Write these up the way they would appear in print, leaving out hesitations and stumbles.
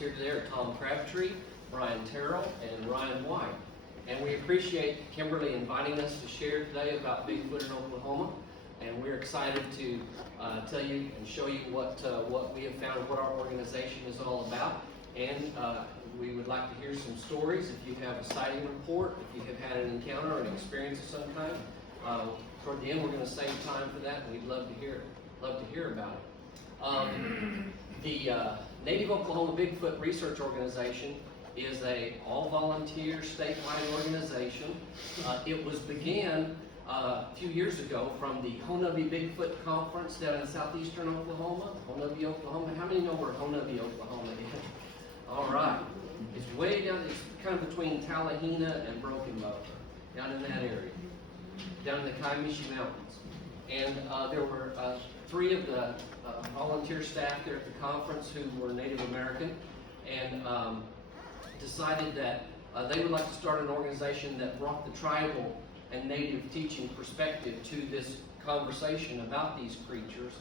here today are Tom Crabtree, Brian Terrell, and Ryan White. And we appreciate Kimberly inviting us to share today about Bigfoot in Oklahoma. And we're excited to tell you and show you what we have found, what our organization is all about. And we would like to hear some stories. If you have a sighting report, if you have had an encounter or an experience of some kind, toward the end we're going to save time for that, and we'd love to hear about it. The Native Oklahoma Bigfoot Research Organization is a all-volunteer statewide organization. It was began a few years ago from the Honabi Bigfoot Conference down in southeastern Oklahoma. Honabi, Oklahoma. How many know where Honabi, Oklahoma is? All right. It's way down, it's kind of between Tallahena and Broken Bow, down in that area, down in the Kiamishi Mountains. And there were 3 of the volunteer staff there at the conference who were Native American, and decided that they would like to start an organization that brought the tribal and native teaching perspective to this conversation about these creatures,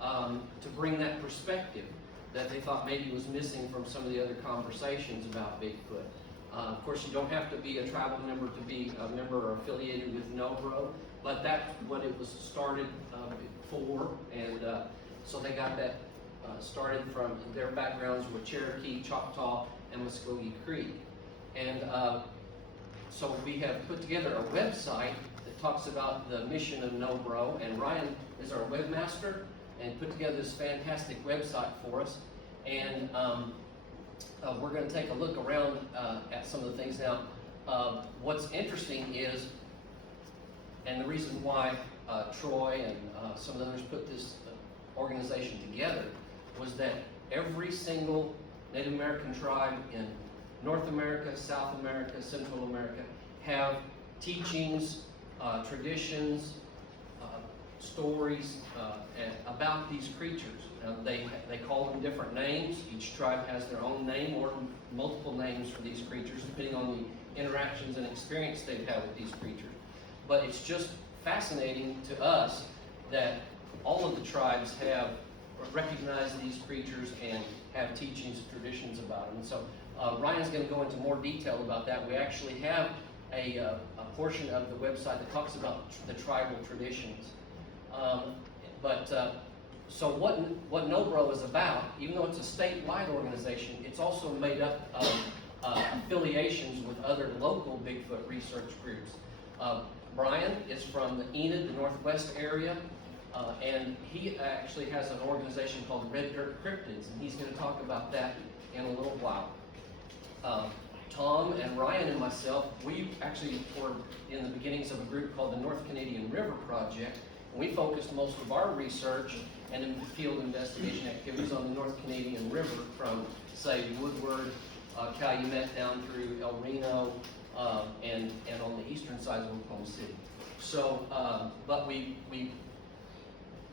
to bring that perspective that they thought maybe was missing from some of the other conversations about Bigfoot. Of course, you don't have to be a tribal member to be a member or affiliated with Nobro, but that's what it was started for, and so they got that started from their backgrounds with Cherokee, Choctaw, and Muskogee Creek. And so we have put together a website that talks about the mission of Nobro, and Ryan is our webmaster and put together this fantastic website for us. And we're going to take a look around at some of the things now. What's interesting is, and the reason why Troy and some of the others put this organization together, was that every single Native American tribe in North America, South America, Central America have teachings, traditions, stories about these creatures. They call them different names. Each tribe has their own name or multiple names for these creatures, depending on the interactions and experience they've had with these creatures. But it's just fascinating to us that all of the tribes have recognized these creatures and have teachings and traditions about them. And so Ryan's going to go into more detail about that. We actually have a portion of the website that talks about the tribal traditions. So what Nobro is about, even though it's a statewide organization, it's also made up of affiliations with other local Bigfoot research groups. Brian is from the Enid, the Northwest area, and he actually has an organization called Dirt Cryptids, and he's going to talk about that in a little while. Tom and Ryan and myself, we actually were in the beginnings of a group called the North Canadian River Project, and we focused most of our research and in field investigation activities on the North Canadian River from, say, Woodward, Calumet down through El Reno, and on the eastern side of Oklahoma City. So, but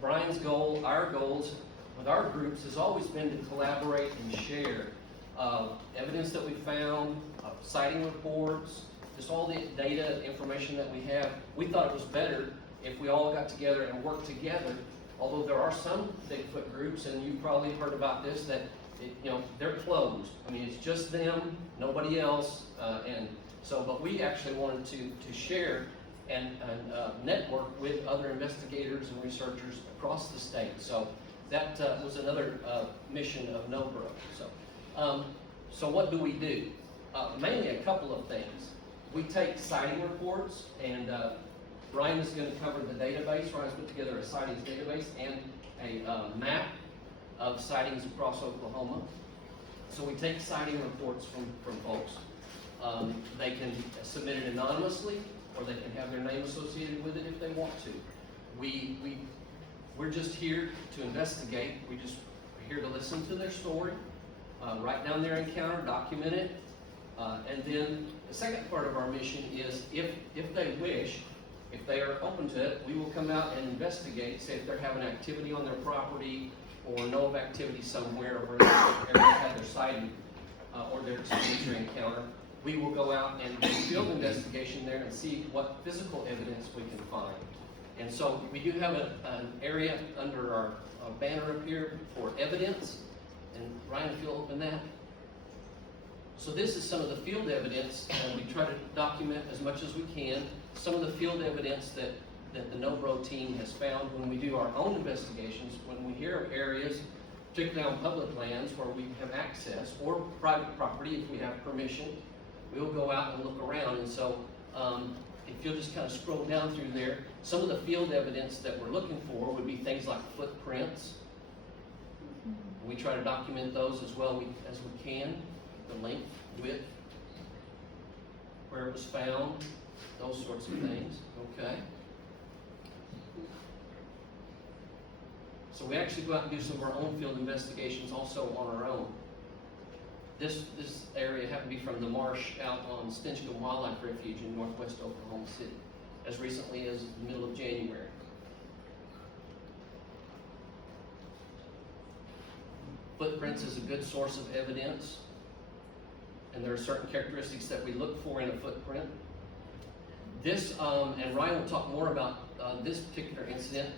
Brian's goal, our goals with our groups has always been to collaborate and share evidence that we found, sighting reports, just all the data, information that we have. We thought it was better if we all got together and worked together, although there are some Bigfoot groups, and you probably heard about this, that they're closed. I mean, it's just them, nobody else, and so, but we actually wanted to share and network with other investigators and researchers across the state. So that was another mission of Nobro. So what do we do? Mainly a couple of things. We take sighting reports, and Brian is going to cover the database. Ryan's put together a sightings database and a map of sightings across Oklahoma. So we take sighting reports from folks. They can submit it anonymously, or they can have their name associated with it if they want to. We're just here to investigate. We're here to listen to their story, write down their encounter, document it, and then the second part of our mission is if they wish, if they are open to it, we will come out and investigate, say if they're having activity on their property or know of activity somewhere where they've had their sighting or their experience or encounter. We will go out and do a field investigation there and see what physical evidence we can find. And so we do have an area under our banner up here for evidence. And Ryan, if you'll open that. So this is some of the field evidence, and we try to document as much as we can some of the field evidence that the Nobro team has found when we do our own investigations, when we hear of areas, particularly on public lands where we have access, or private property if we have permission, we'll go out and look around. And so if you'll just kind of scroll down through there, some of the field evidence that we're looking for would be things like footprints. We try to document those as well as we can, the length, width, where it was found, those sorts of things, okay? So we actually go out and do some of our own field investigations also on our own. This area happened to be from the marsh out on Stinchcombe Wildlife Refuge in northwest Oklahoma City, as recently as the middle of January. Footprints is a good source of evidence, and there are certain characteristics that we look for in a footprint. This, and Ryan will talk more about this particular incident.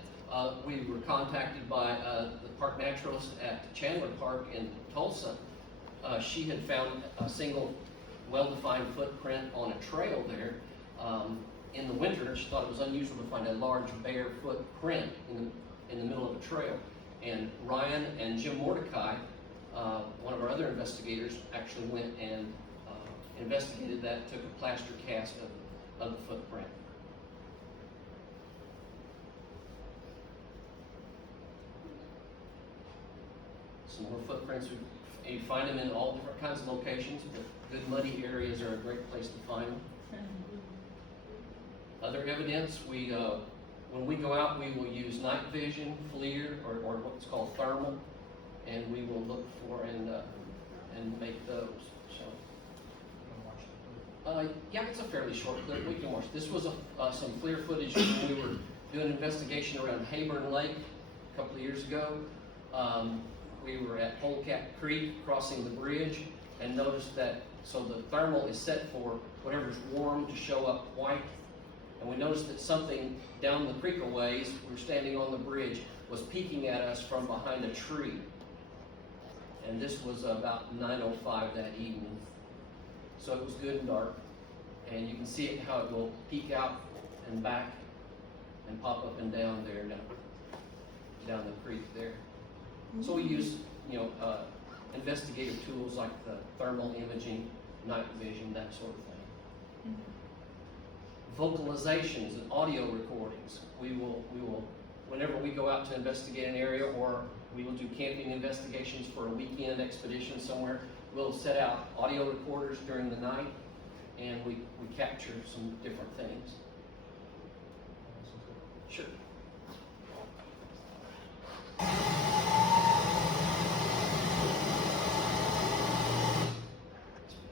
We were contacted by the park naturalist at Chandler Park in Tulsa. She had found a single well-defined footprint on a trail there. In the winter, she thought it was unusual to find a large bare footprint in the middle of a trail. And Ryan and Jim Mordecai, one of our other investigators, actually went and investigated that, took a plaster cast of the footprint. Some more footprints. You find them in all different kinds of locations, but good muddy areas are a great place to find them. Other evidence, when we go out, we will use night vision, FLIR, or what's called thermal, and we will look for and make those. So, yeah, it's a fairly short clip. We can watch. This was some FLIR footage when we were doing an investigation around Hayburn Lake a couple of years ago. We were at Polecat Creek crossing the bridge and noticed that, so the thermal is set for whatever's warm to show up white. And we noticed that something down the creek a ways, we were standing on the bridge, was peeking at us from behind a tree. And this was about 9:05 that evening. So it was good and dark. And you can see it, how it will peek out and back and pop up and down there, down the creek there. So we use, investigative tools like the thermal imaging, night vision, that sort of thing. Vocalizations and audio recordings. We will, whenever we go out to investigate an area, or we will do camping investigations for a weekend expedition somewhere, we'll set out audio recorders during the night, and we capture some different things. Sure.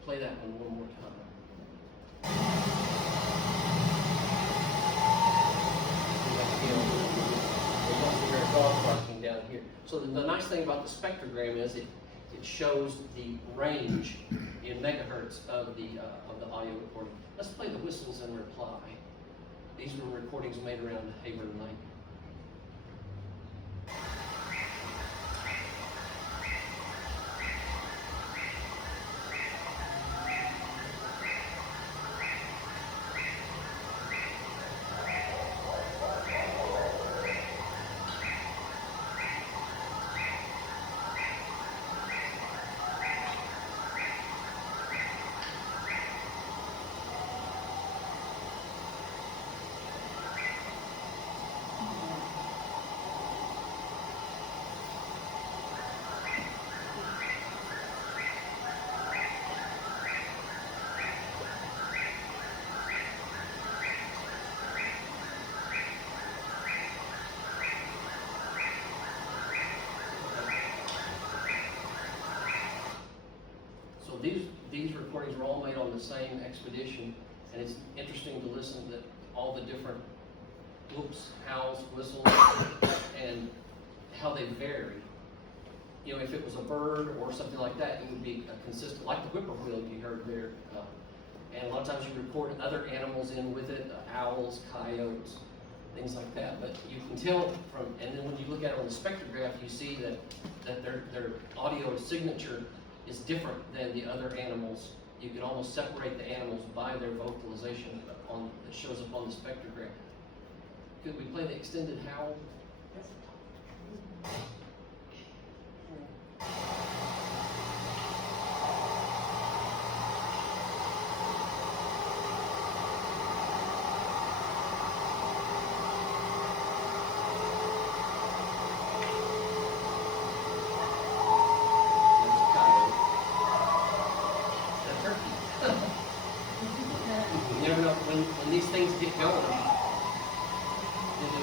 Play that one more time. We don't hear a dog barking down here. So the nice thing about the spectrogram is it shows the range in megahertz of the audio recording. Let's play the whistles and reply. These were recordings made around Hayburn Lake. These recordings were all made on the same expedition, and it's interesting to listen to all the different whoops, howls, whistles, and how they vary. If it was a bird or something like that, it would be consistent, like the whippoorwill you heard there. And a lot of times you record other animals in with it, owls, coyotes, things like that. But you can tell and then when you look at it on the spectrograph, you see that their audio signature is different than the other animals. You can almost separate the animals by their vocalization that shows up on the spectrogram. Could we play the extended howl? You never know, when these things get going, it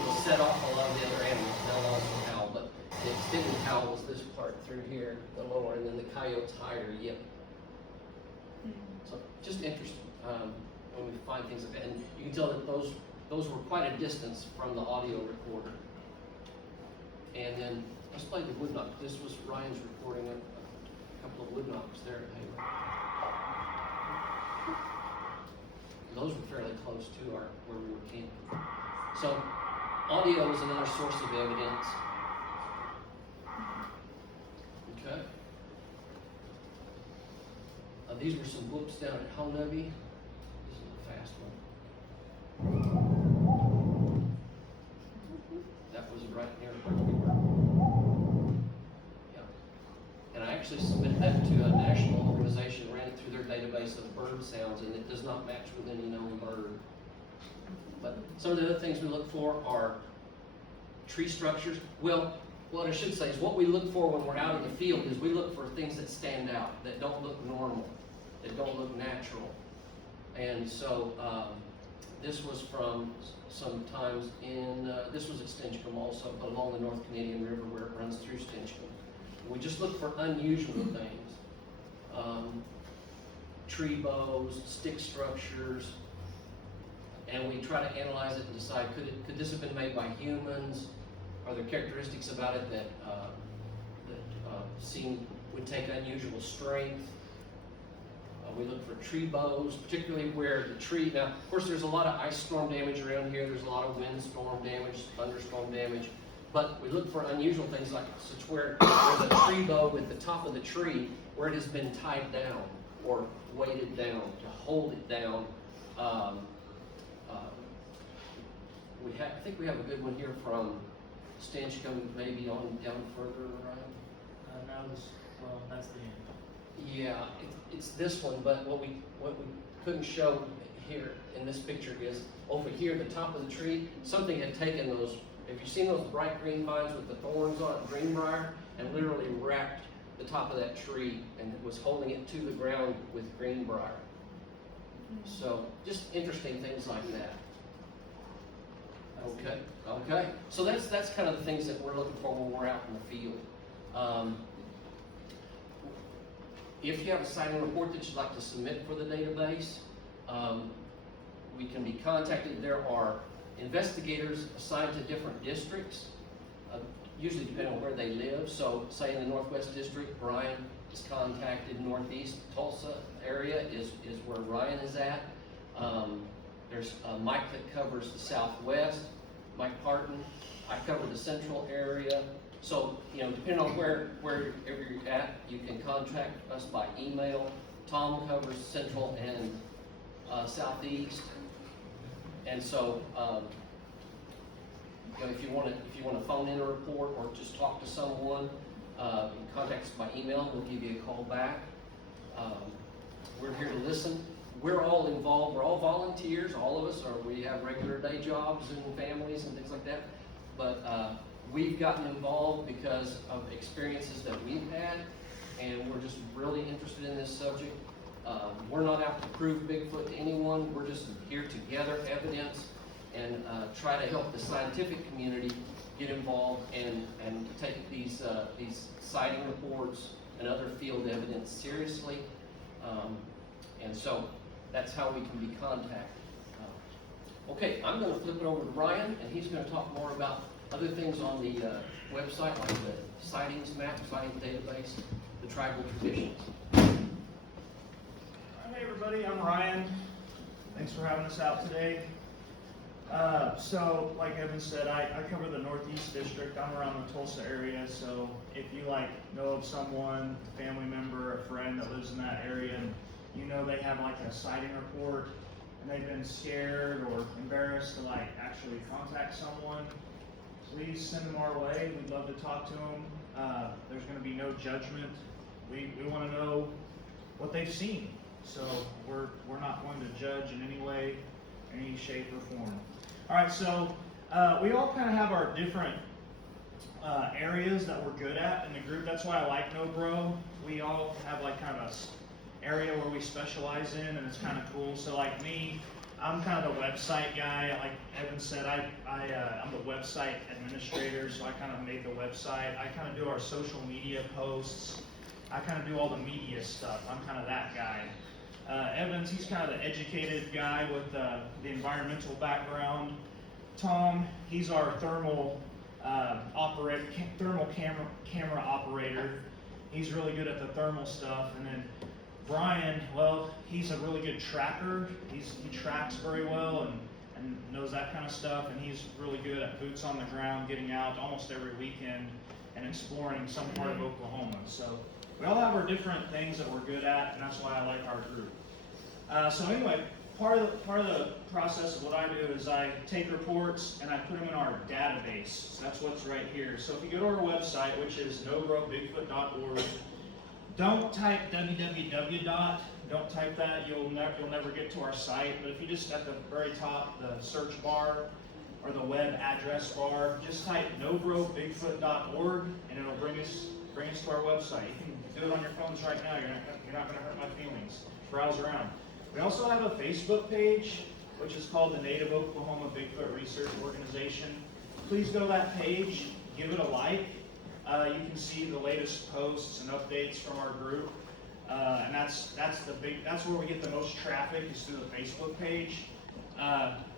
will set off a lot of the other animals. They'll also howl, but the extended howl was this part through here, the lower, and then the coyote's higher yip. So just interesting when we find things like that. And you can tell that those were quite a distance from the audio recorder. And then let's play the woodknock. This was Ryan's recording a couple of woodknocks there at Hayward. Those were fairly close to where we were camping. So audio is another source of evidence. Okay. These were some whoops down at Honaby. This is a fast one. That was right near where we were. Yeah. And I actually submitted that to a national organization, ran it through their database of bird sounds, and it does not match with any known bird. But some of the other things we look for are tree structures. Well, what I should say is what we look for when we're out in the field is we look for things that stand out, that don't look normal, that don't look natural. And so this was from sometimes in, this was at Stinchcombe also, but along the North Canadian River where it runs through Stinchcombe. We just look for unusual things. Tree bows, stick structures, and we try to analyze it and decide, could this have been made by humans? Are there characteristics about it that would take unusual strength? We look for tree bows, particularly where the tree, now of course there's a lot of ice storm damage around here, there's a lot of windstorm damage, thunderstorm damage, but we look for unusual things like such where there's a tree bow at the top of the tree where it has been tied down or weighted down to hold it down. I think we have a good one here from Stinchcombe, maybe on down further, right? That's the end. Yeah, it's this one, but what we couldn't show here in this picture is over here, the top of the tree, something had taken those. Have you seen those bright green vines with the thorns on it, greenbrier, and literally wrapped the top of that tree and was holding it to the ground with greenbrier. So just interesting things like that. Okay. So that's kind of the things that we're looking for when we're out in the field. If you have a sighting report that you'd like to submit for the database, we can be contacted. There are investigators assigned to different districts, usually depending on where they live. So say in the Northwest District, Brian is contacted. Northeast Tulsa area is where Ryan is at. There's Mike that covers the Southwest, Mike Parton. I cover the central area. So, depending on wherever you're at, you can contact us by email. Tom covers central and southeast. And so, if you want to phone in a report or just talk to someone, you can contact us by email. We'll give you a call back. We're here to listen. We're all involved. We're all volunteers. All of us we have regular day jobs and families and things like that. But we've gotten involved because of experiences that we've had, and we're just really interested in this subject. We're not out to prove Bigfoot to anyone. We're just here to gather evidence and try to help the scientific community get involved and take these sighting reports and other field evidence seriously. And so that's how we can be contacted. Okay, I'm going to flip it over to Ryan, and he's going to talk more about other things on the website, like the sightings map, sightings database, the tribal traditions. Hey everybody, I'm Ryan. Thanks for having us out today. So, like Evan said, I cover the Northeast District. I'm around the Tulsa area, so if you know of someone, a family member, a friend that lives in that area, and you know they have a sighting report, and they've been scared or embarrassed to actually contact someone, please send them our way. We'd love to talk to them. There's going to be no judgment. We want to know what they've seen, so we're not going to judge in any way, any shape or form. All right, so we all kind of have our different areas that we're good at in the group. That's why I like Nobro. We all have kind of a area where we specialize in, and it's kind of cool. So like me, I'm kind of the website guy. Like Evan said, I'm the website administrator, so I kind of made the website. I kind of do our social media posts. I kind of do all the media stuff. I'm kind of that guy. Evans, he's kind of the educated guy with the environmental background. Tom, he's our thermal camera operator. He's really good at the thermal stuff. And then Brian, well, he's a really good tracker. He tracks very well and knows that kind of stuff. And he's really good at boots on the ground, getting out almost every weekend and exploring some part of Oklahoma. So we all have our different things that we're good at, and that's why I like our group. So anyway, part of the process of what I do is I take reports and I put them in our database. So that's what's right here. So if you go to our website, which is nobrobigfoot.org, don't type www. Don't type that. You'll never get to our site. But if you just at the very top, the search bar or the web address bar, just type nobrobigfoot.org, and it'll bring us to our website. You can do it on your phones right now. You're not going to hurt my feelings. Browse around. We also have a Facebook page, which is called the Native Oklahoma Bigfoot Research Organization. Please go to that page, give it a like. You can see the latest posts and updates from our group, and that's where we get the most traffic is through the Facebook page.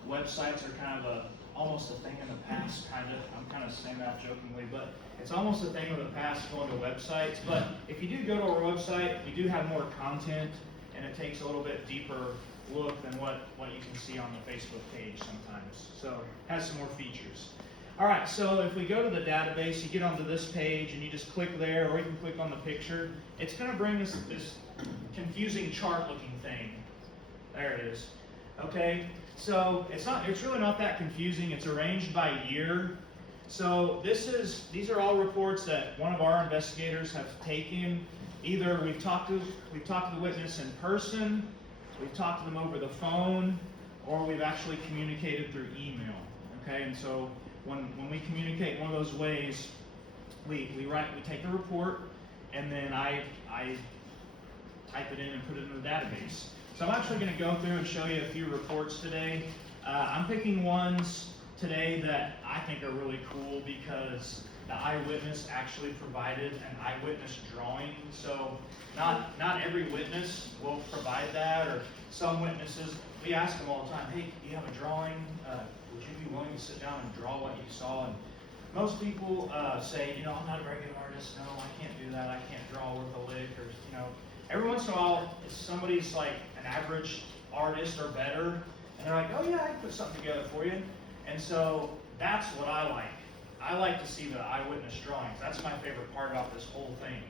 Websites are kind of almost a thing in the past, kind of. I'm kind of saying that jokingly, but it's almost a thing of the past going to websites. But if you do go to our website, we do have more content, and it takes a little bit deeper look than what you can see on the Facebook page sometimes. So it has some more features. All right, so if we go to the database, you get onto this page, and you just click there, or you can click on the picture. It's going to bring us this confusing chart-looking thing. There it is. Okay, so it's really not that confusing. It's arranged by year. So these are all reports that one of our investigators have taken. Either we've talked to the witness in person, we've talked to them over the phone, or we've actually communicated through email. Okay, and so when we communicate one of those ways, we take the report, and then I type it in and put it in the database. So I'm actually going to go through and show you a few reports today. I'm picking ones today that I think are really cool because the eyewitness actually provided an eyewitness drawing. So not every witness will provide that, or some witnesses, we ask them all the time, hey, do you have a drawing? Would you be willing to sit down and draw what you saw? And most people say, I'm not a very good artist. No, I can't do that. I can't draw worth a lick. Or, every once in a while, if somebody's like an average artist or better, and they're like, oh yeah, I can put something together for you. And so that's what I like. I like to see the eyewitness drawings. That's my favorite part about this whole thing,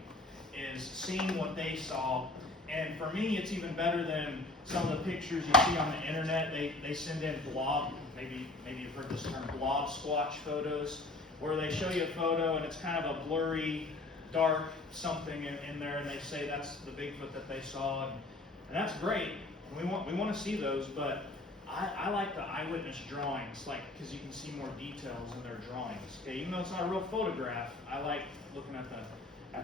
is seeing what they saw. And for me, it's even better than some of the pictures you see on the internet. They send in blob, maybe you've heard this term, blob squatch photos, where they show you a photo and it's kind of a blurry, dark something in there, and they say that's the Bigfoot that they saw, and that's great. We want to see those, but I like the eyewitness drawings, because you can see more details in their drawings. Okay, even though it's not a real photograph, I like looking at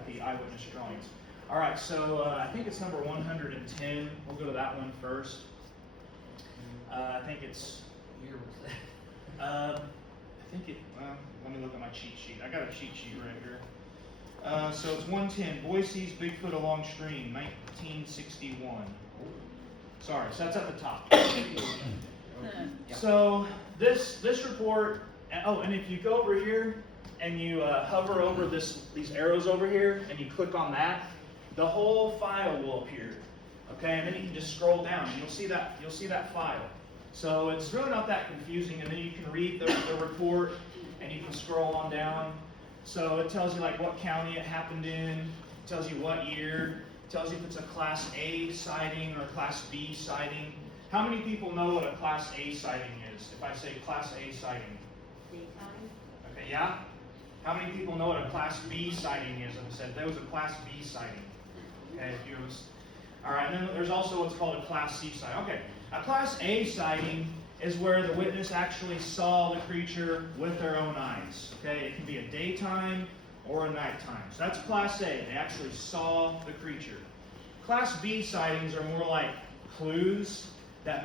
the eyewitness drawings. All right, so I think it's number 110. We'll go to that one first. I think it's. Let me look at my cheat sheet. I got a cheat sheet right here. So it's 110. Boise's Bigfoot along stream, 1961. Sorry, so that's at the top. So this report. Oh, and if you go over here and you hover over these arrows over here, and you click on that, the whole file will appear. Okay, and then you can just scroll down, and you'll see that file. So it's really not that confusing, and then you can read the report, and you can scroll on down. So it tells you like what county it happened in, it tells you what year, it tells you if it's a Class A sighting or a Class B sighting. How many people know what a Class A sighting is? If I say Class A sighting. Daytime? Okay, yeah? How many people know what a Class B sighting is? I said there was a Class B sighting. Okay, if you was, all right, and then there's also what's called a Class C sighting. Okay, a Class A sighting is where the witness actually saw the creature with their own eyes. Okay, it can be a daytime or a nighttime. So that's Class A. They actually saw the creature. Class B sightings are more like clues that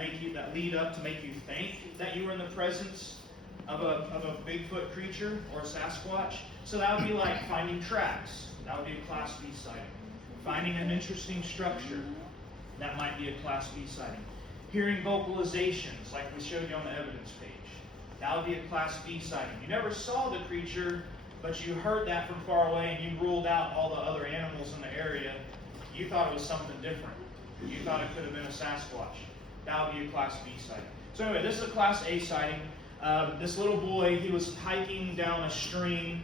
lead up to make you think that you were in the presence of a Bigfoot creature or a Sasquatch. So that would be like finding tracks. That would be a Class B sighting. Finding an interesting structure. That might be a Class B sighting. Hearing vocalizations, like we showed you on the evidence page. That would be a Class B sighting. You never saw the creature, but you heard that from far away and you ruled out all the other animals in the area. You thought it was something different. You thought it could have been a Sasquatch. That would be a Class B sighting. So anyway, this is a Class A sighting. This little boy, he was hiking down a stream,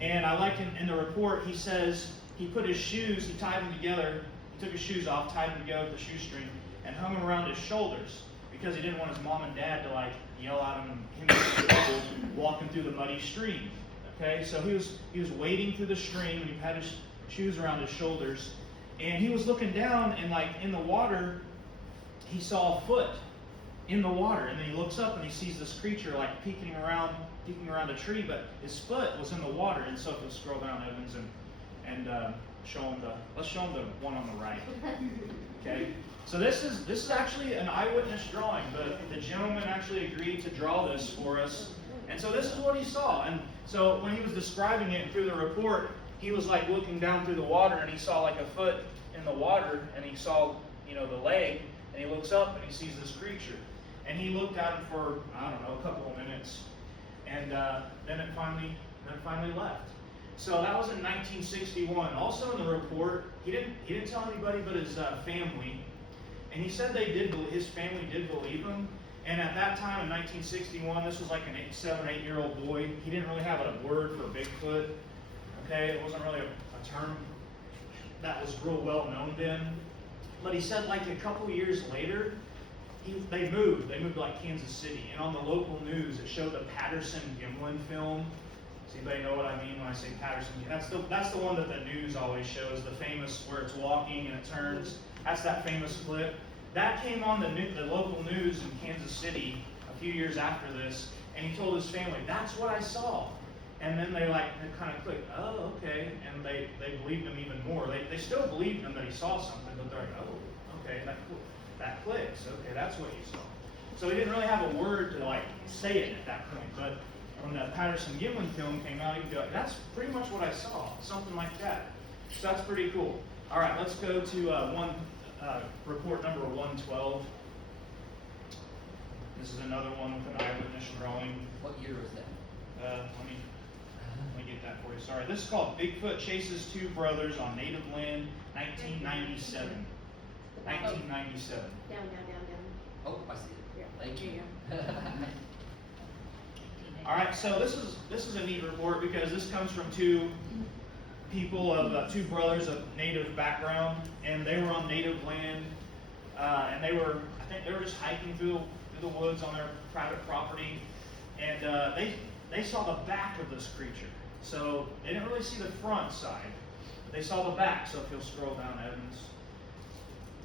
and I like in the report, he says he put his shoes, he tied them together, he took his shoes off, tied them together with the shoestring, and hung them around his shoulders because he didn't want his mom and dad to like yell at him and walking through the muddy stream. Okay, so he was wading through the stream and he had his shoes around his shoulders, and he was looking down and like in the water, he saw a foot in the water, and then he looks up and he sees this creature like peeking around a tree, but his foot was in the water. And so if you'll scroll down, Evans, and let's show him the one on the right. Okay, so this is actually an eyewitness drawing. The gentleman actually agreed to draw this for us, and so this is what he saw. And so when he was describing it through the report, he was like looking down through the water, and he saw like a foot in the water, and he saw the leg, and he looks up and he sees this creature. And he looked at him for, I don't know, a couple of minutes. And then it finally left. So that was in 1961. Also in the report, he didn't tell anybody but his family. And he said his family did believe him. And at that time in 1961, this was like a 7 or 8 year old boy. He didn't really have a word for Bigfoot. Okay, it wasn't really a term that was real well known then. But he said like a couple years later, they moved to like Kansas City, and on the local news it showed the Patterson-Gimlin film. Does anybody know what I mean when I say Patterson? That's the one that the news always shows, the famous where it's walking and it turns. That's that famous clip. That came on the local news in Kansas City a few years after this, and he told his family, "That's what I saw." And then they kind of clicked, "Oh, okay," and they believed him even more. They still believed him that he saw something, but they're like, "Oh, okay, that clicks. Okay, that's what you saw." So he didn't really have a word to like say it at that point. But when the Patterson-Gimlin film came out, he could be like, "That's pretty much what I saw," something like that. So that's pretty cool. All right, let's go to report number 112. This is another one with an eyewitness drawing. What year is that? Let me get that for you. Sorry. This is called Bigfoot Chases Two Brothers on Native Land, 1997. 1997. Down. Oh, I see it. Yeah. Thank you. All right, so this is a neat report because this comes from two brothers of Native background, and they were on Native land, and I think they were just hiking through the woods on their private property, and they saw the back of this creature. So they didn't really see the front side, but they saw the back. So if you'll scroll down, Evans.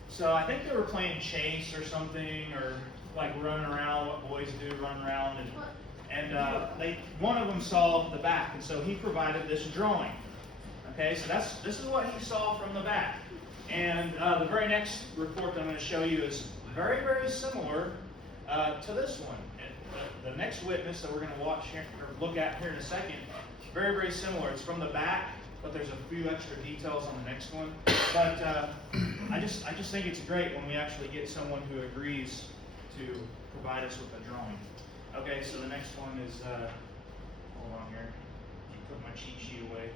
So I think they were playing chase or something, or like running around, what boys do, run around, and one of them saw the back, and so he provided this drawing. Okay, so this is what he saw from the back, and the very next report that I'm going to show you is very, very similar to this one. And the next witness that we're going to watch here or look at here in a second, very, very similar. It's from the back, but there's a few extra details on the next one. But I just think it's great when we actually get someone who agrees to provide us with a drawing. Okay, so the next one is hold on here. Put my cheat sheet away.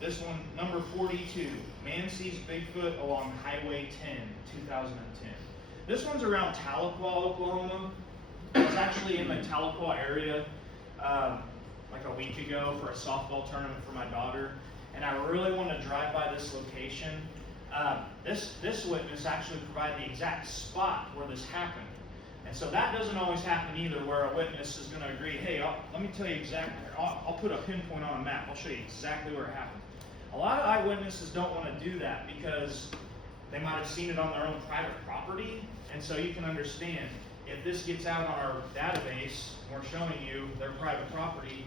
This one, number 42. Man sees Bigfoot along Highway 10, 2010. This one's around Tahlequah, Oklahoma. I was actually in the Tahlequah area like a week ago for a softball tournament for my daughter, and I really wanted to drive by this location. This witness actually provided the exact spot where this happened. And so that doesn't always happen either, where a witness is going to agree, hey, let me tell you exactly, I'll put a pinpoint on a map, I'll show you exactly where it happened. A lot of eyewitnesses don't want to do that because they might have seen it on their own private property, and so you can understand, if this gets out on our database, and we're showing you their private property,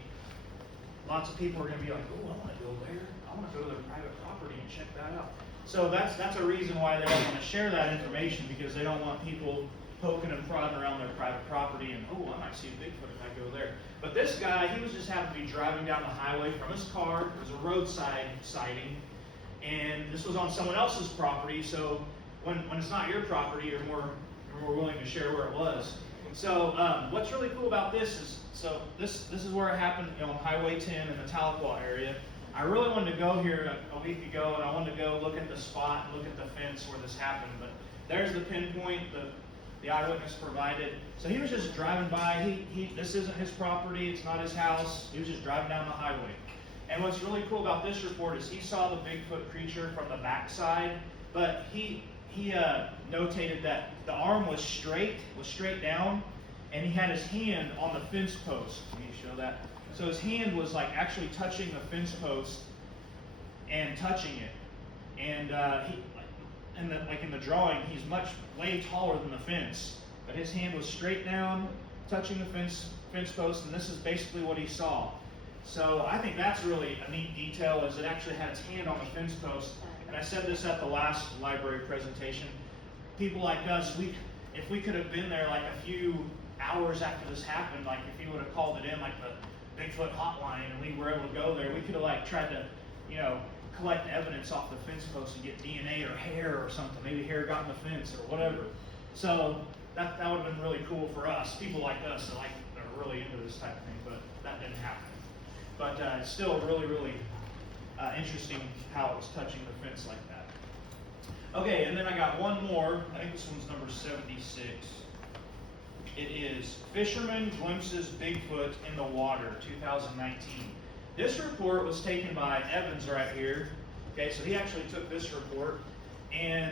lots of people are going to be like, oh, I want to go there, I want to go to their private property and check that out. So that's a reason why they don't want to share that information, because they don't want people poking and prodding around their private property and, oh, I might see a Bigfoot if I go there. But this guy, he was just happened to be driving down the highway from his car. It was a roadside sighting, and this was on someone else's property. So when it's not your property, you're more willing to share where it was. So what's really cool about this is, so this is where it happened, on Highway 10 in the Tahlequah area. I really wanted to go here a week ago, and I wanted to go look at the spot and look at the fence where this happened. But there's the pinpoint the eyewitness provided. So he was just driving by. This isn't his property. It's not his house. He was just driving down the highway. And what's really cool about this report is he saw the Bigfoot creature from the backside, but he notated that the arm was straight down, and he had his hand on the fence post. Let me show that. So his hand was like actually touching the fence post and touching it. And like in the drawing, he's way taller than the fence, but his hand was straight down, touching the fence post, and this is basically what he saw. So I think that's really a neat detail, is it actually had its hand on the fence post. And I said this at the last library presentation. People like us, if we could have been there like a few hours after this happened, like if he would have called it in like the Bigfoot hotline and we were able to go there, we could have like tried to, collect evidence off the fence post and get DNA or hair or something. Maybe hair got in the fence or whatever. So that would have been really cool for us, people like us that are really into this type of thing, but that didn't happen. But it's still really, really interesting how it was touching the fence like that. Okay, and then I got one more. I think this one's number 76. It is Fisherman Glimpses Bigfoot in the Water, 2019. This report was taken by Evans right here. Okay, so he actually took this report, and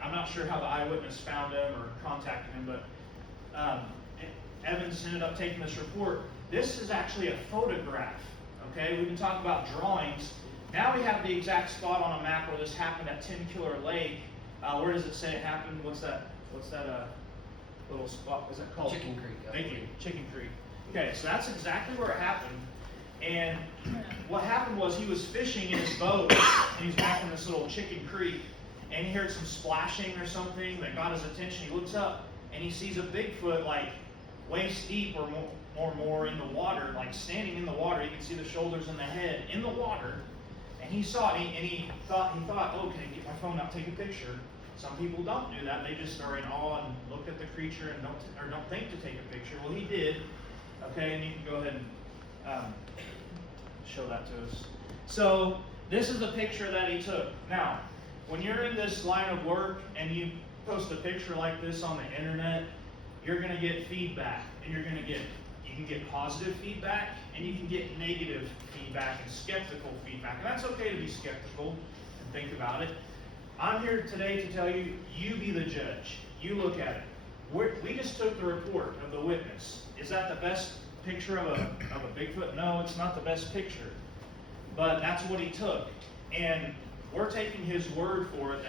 I'm not sure how the eyewitness found him or contacted him, but Evans ended up taking this report. This is actually a photograph. Okay, we've been talking about drawings. Now we have the exact spot on a map where this happened at 10 Killer Lake. Where does it say it happened? What's that little spot? Is that called? Chicken Creek. Thank you, Chicken Creek. Okay, so that's exactly where it happened. And what happened was he was fishing in his boat, and he's back in this little Chicken Creek, and he heard some splashing or something that got his attention. He looks up, and he sees a Bigfoot like waist deep or more in the water, like standing in the water. You can see the shoulders and the head in the water. And he saw it, and he thought, oh, can I get my phone out, take a picture? Some people don't do that. They just are in awe and look at the creature and don't think to take a picture. Well, he did. Okay, and you can go ahead and show that to us. So this is the picture that he took. Now, when you're in this line of work and you post a picture like this on the internet, you're going to get feedback, and you can get positive feedback, and you can get negative feedback and skeptical feedback. And that's okay to be skeptical and think about it. I'm here today to tell you, you be the judge. You look at it. We just took the report of the witness. Is that the best picture of a Bigfoot? No, it's not the best picture. But that's what he took. And we're taking his word for it,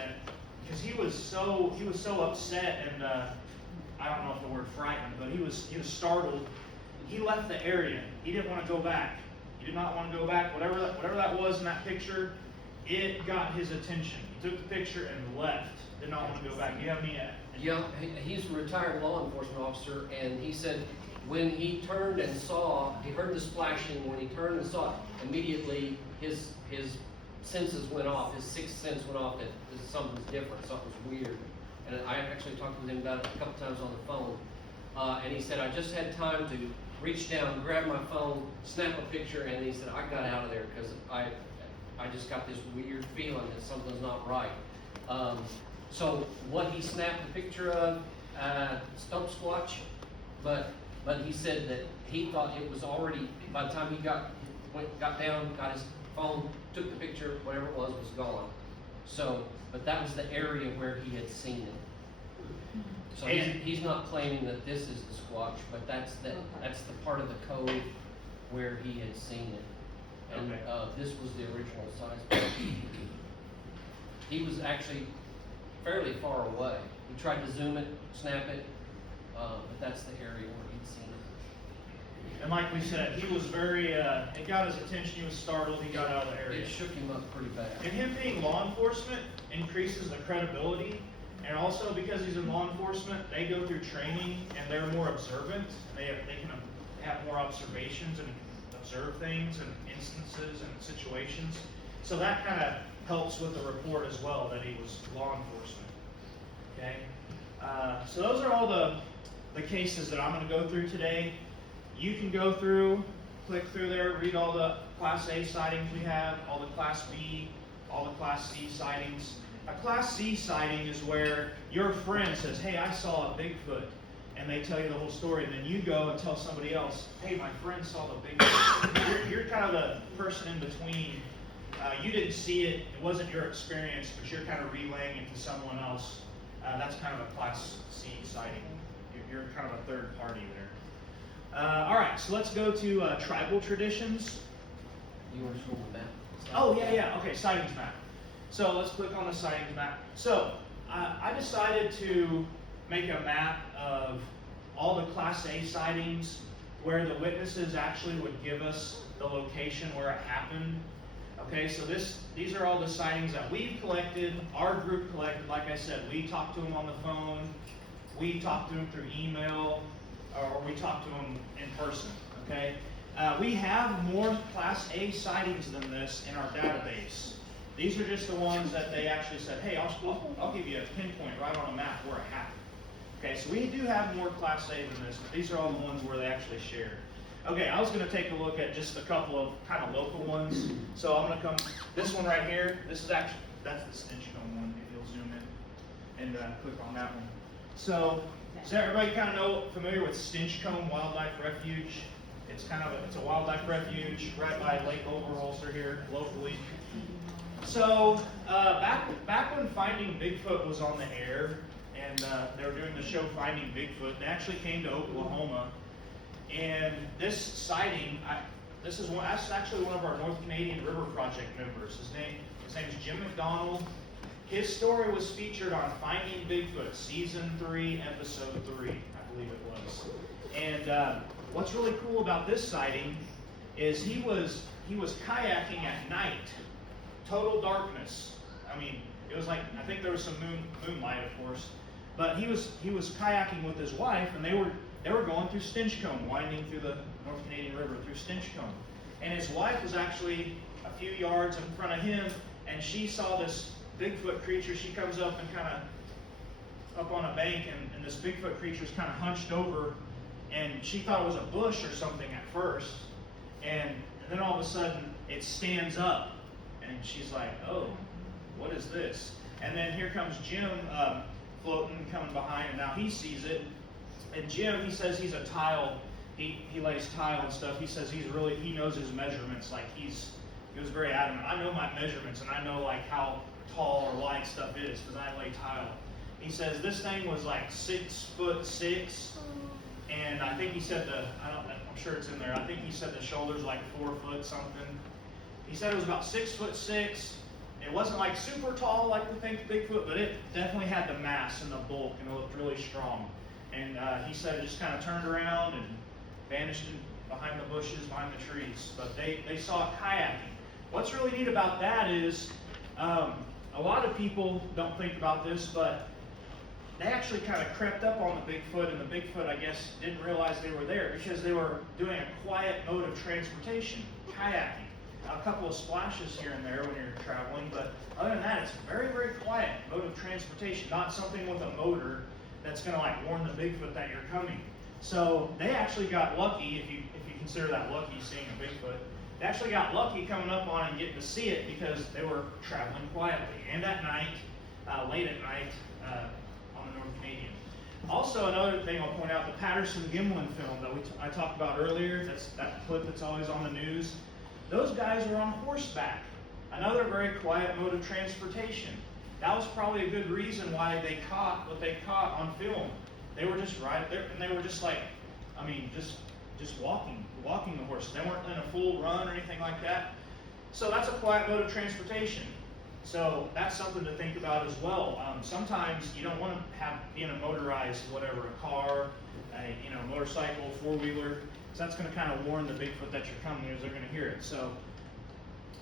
because he was so upset, and I don't know if the word frightened, but he was startled. He left the area. He didn't want to go back. He did not want to go back. Whatever that was in that picture, it got his attention. He took the picture and left. Did not want to go back. Do you have any? Yeah, he's a retired law enforcement officer, and he said when he turned and saw, he heard the splashing. When he turned and saw it, immediately his senses went off. His sixth sense went off that something's different, something's weird. And I actually talked with him about it a couple times on the phone. And he said, I just had time to reach down, grab my phone, snap a picture, and he said, I got out of there because I just got this weird feeling that something's not right. So what he snapped a picture of, stump squatch, but he said that he thought it was already, by the time he got down, got his phone, took the picture, whatever it was gone. So, but that was the area where he had seen it. So he's not claiming that this is the squatch, but that's the part of the cove where he had seen it. And this was the original size. He was actually fairly far away. He tried to zoom it, snap it, but that's the area where he'd seen it. And like we said, he was very, it got his attention, he was startled, he got out of the area. It shook him up pretty bad. And him being law enforcement increases the credibility, and also because he's in law enforcement, they go through training and they're more observant, and they can have more observations and observe things and instances and situations. So that kind of helps with the report as well, that he was law enforcement. Okay? So those are all the cases that I'm going to go through today. You can go through, click through there, read all the Class A sightings we have, all the Class B, all the Class C sightings. A Class C sighting is where your friend says, hey, I saw a Bigfoot, and they tell you the whole story, and then you go and tell somebody else, hey, my friend saw the Bigfoot. You're kind of the person in between. You didn't see it, it wasn't your experience, but you're kind of relaying it to someone else. That's kind of a Class C sighting. You're kind of a third party there. All right, so let's go to tribal traditions. You want to show the map? Oh, yeah, okay, sightings map. So let's click on the sightings map. So I decided to make a map of all the Class A sightings where the witnesses actually would give us the location where it happened. Okay, so these are all the sightings that we've collected, our group collected. Like I said, we talked to them on the phone, we talked to them through email, or we talked to them in person. Okay, we have more Class A sightings than this in our database. These are just the ones that they actually said, hey, I'll give you a pinpoint right on a map where it happened. Okay, so we do have more Class A than this, but these are all the ones where they actually shared. Okay, I was going to take a look at just a couple of kind of local ones. So I'm going to come, this one right here, this is actually, that's the stench cone one, if you'll zoom in and click on that one. So, does everybody kind of familiar with Stench Cone Wildlife Refuge? It's a wildlife refuge right by Lake Overholser here locally. So, back when Finding Bigfoot was on the air, and they were doing the show Finding Bigfoot, they actually came to Oklahoma. And this sighting, that's actually one of our North Canadian River Project members. His name is Jim McDonald. His story was featured on Finding Bigfoot, Season 3, Episode 3, I believe it was. And what's really cool about this sighting is he was kayaking at night, total darkness. I mean, it was like, I think there was some moonlight, of course, but he was kayaking with his wife, and they were going through Stench Cone, winding through the North Canadian River through Stench Cone. And his wife was actually a few yards in front of him, and she saw this Bigfoot creature. She comes up and kind of up on a bank, and this Bigfoot creature's kind of hunched over, and she thought it was a bush or something at first. And then all of a sudden, it stands up, and she's like, oh, what is this? And then here comes Jim floating, coming behind, and now he sees it. And Jim, he says he's a tile, he lays tile and stuff. He says he knows his measurements. Like he was very adamant. I know my measurements, and I know like how tall or wide stuff is because I lay tile. He says this thing was like 6'6", and I think he said I'm sure it's in there. I think he said the shoulders like 4 foot something. He said it was about 6'6". It wasn't like super tall like we think Bigfoot, but it definitely had the mass and the bulk, and it looked really strong. And he said it just kind of turned around and vanished behind the bushes, behind the trees. But they saw it kayaking. What's really neat about that is a lot of people don't think about this, but they actually kind of crept up on the Bigfoot, and the Bigfoot, I guess, didn't realize they were there because they were doing a quiet mode of transportation, kayaking. A couple of splashes here and there when you're traveling, but other than that, it's a very, very quiet mode of transportation, not something with a motor that's going to like warn the Bigfoot that you're coming. So they actually got lucky, if you consider that lucky, seeing a Bigfoot. They actually got lucky coming up on it and getting to see it because they were traveling quietly. And at night, late at night on the North Canadian. Also, another thing I'll point out, the Patterson-Gimlin film that I talked about earlier, that's that clip that's always on the news. Those guys were on horseback, another very quiet mode of transportation. That was probably a good reason why they caught what they caught on film. They were just right there, and they were just like, I mean, just walking the horses. They weren't in a full run or anything like that. So that's a quiet mode of transportation. So that's something to think about as well. Sometimes you don't want to be in a motorized, whatever, a car, a motorcycle, four-wheeler. So that's going to kind of warn the Bigfoot that you're coming, as they're going to hear it. So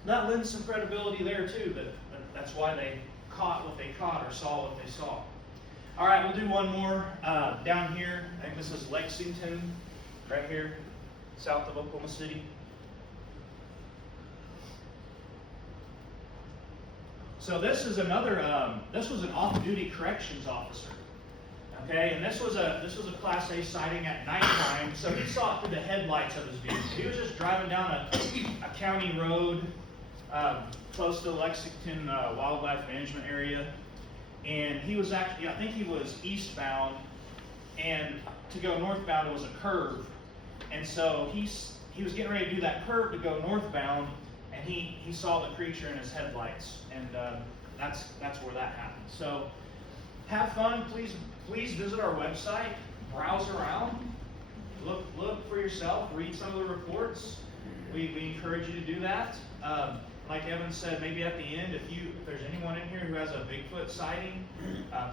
that lends some credibility there too. That's why they caught what they caught or saw what they saw. All right, we'll do one more down here. I think this is Lexington, right here, south of Oklahoma City. So this is another. This was an off-duty corrections officer. Okay, and this was a Class A sighting at nighttime. So he saw it through the headlights of his vehicle. He was just driving down a county road close to the Lexington Wildlife Management Area, and he was actually, I think he was eastbound, and to go northbound it was a curve, and so he was getting ready to do that curve to go northbound. And he saw the creature in his headlights, and that's where that happened. So have fun. Please visit our website, browse around, look for yourself, read some of the reports. We encourage you to do that. Like Evan said, maybe at the end, if there's anyone in here who has a Bigfoot sighting,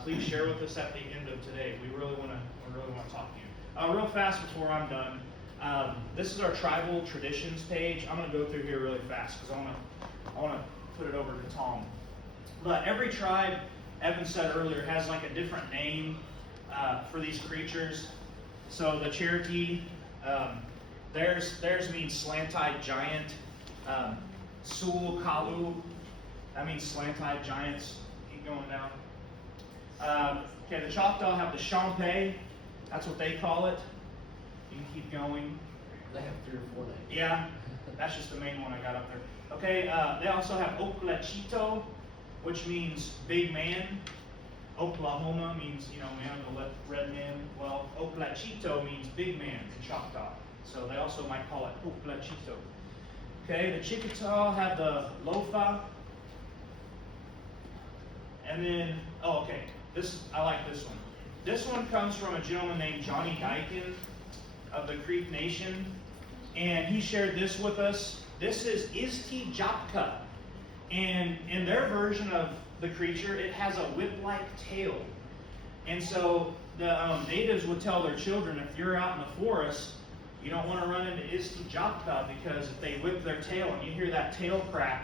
please share with us at the end of today. We really want to talk to you. Real fast before I'm done. This is our tribal traditions page. I'm going to go through here really fast because I want to put it over to Tom. But every tribe, Evan said earlier, has like a different name for these creatures. So the Cherokee, theirs means slant-eyed giant. Sul Kalu, that means slant-eyed giants. Keep going down. Okay, the Choctaw have the Champé. That's what they call it. You can keep going. They have 3 or 4 names. Yeah, that's just the main one I got up there. Okay, they also have Oklachito, which means big man. Oklahoma means, man of the red man. Well, Oklachito means big man in Choctaw. So they also might call it Oklachito. Okay, the Chickasaw have the Lofa. And then, I like this one. This one comes from a gentleman named Johnny Dykin of the Creek Nation, and he shared this with us. This is Isti Japka, and in their version of the creature, it has a whip-like tail. And so the natives would tell their children, if you're out in the forest, you don't want to run into Isti Japka, because if they whip their tail and you hear that tail crack,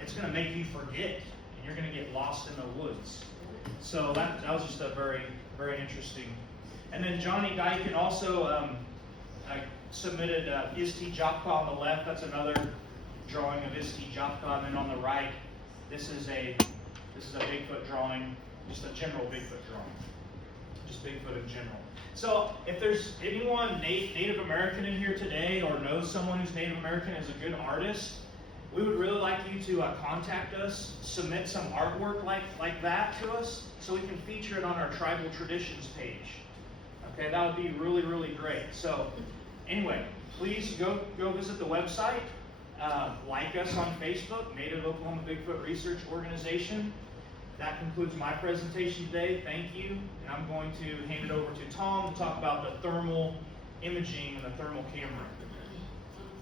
it's going to make you forget, and you're going to get lost in the woods. So that was just a very, very interesting. And then Johnny Dykin also submitted Isti Japka on the left. That's another drawing of Isti Japka. And then on the right, this is a Bigfoot drawing, just a general Bigfoot drawing, just Bigfoot in general. So if there's anyone Native American in here today, or knows someone who's Native American is a good artist, we would really like you to contact us, submit some artwork like that to us, so we can feature it on our tribal traditions page. Okay, that would be really, really great. So anyway, please go visit the website. Like us on Facebook, Native Oklahoma Bigfoot Research Organization. That concludes my presentation today. Thank you. And I'm going to hand it over to Tom to talk about the thermal imaging and the thermal camera.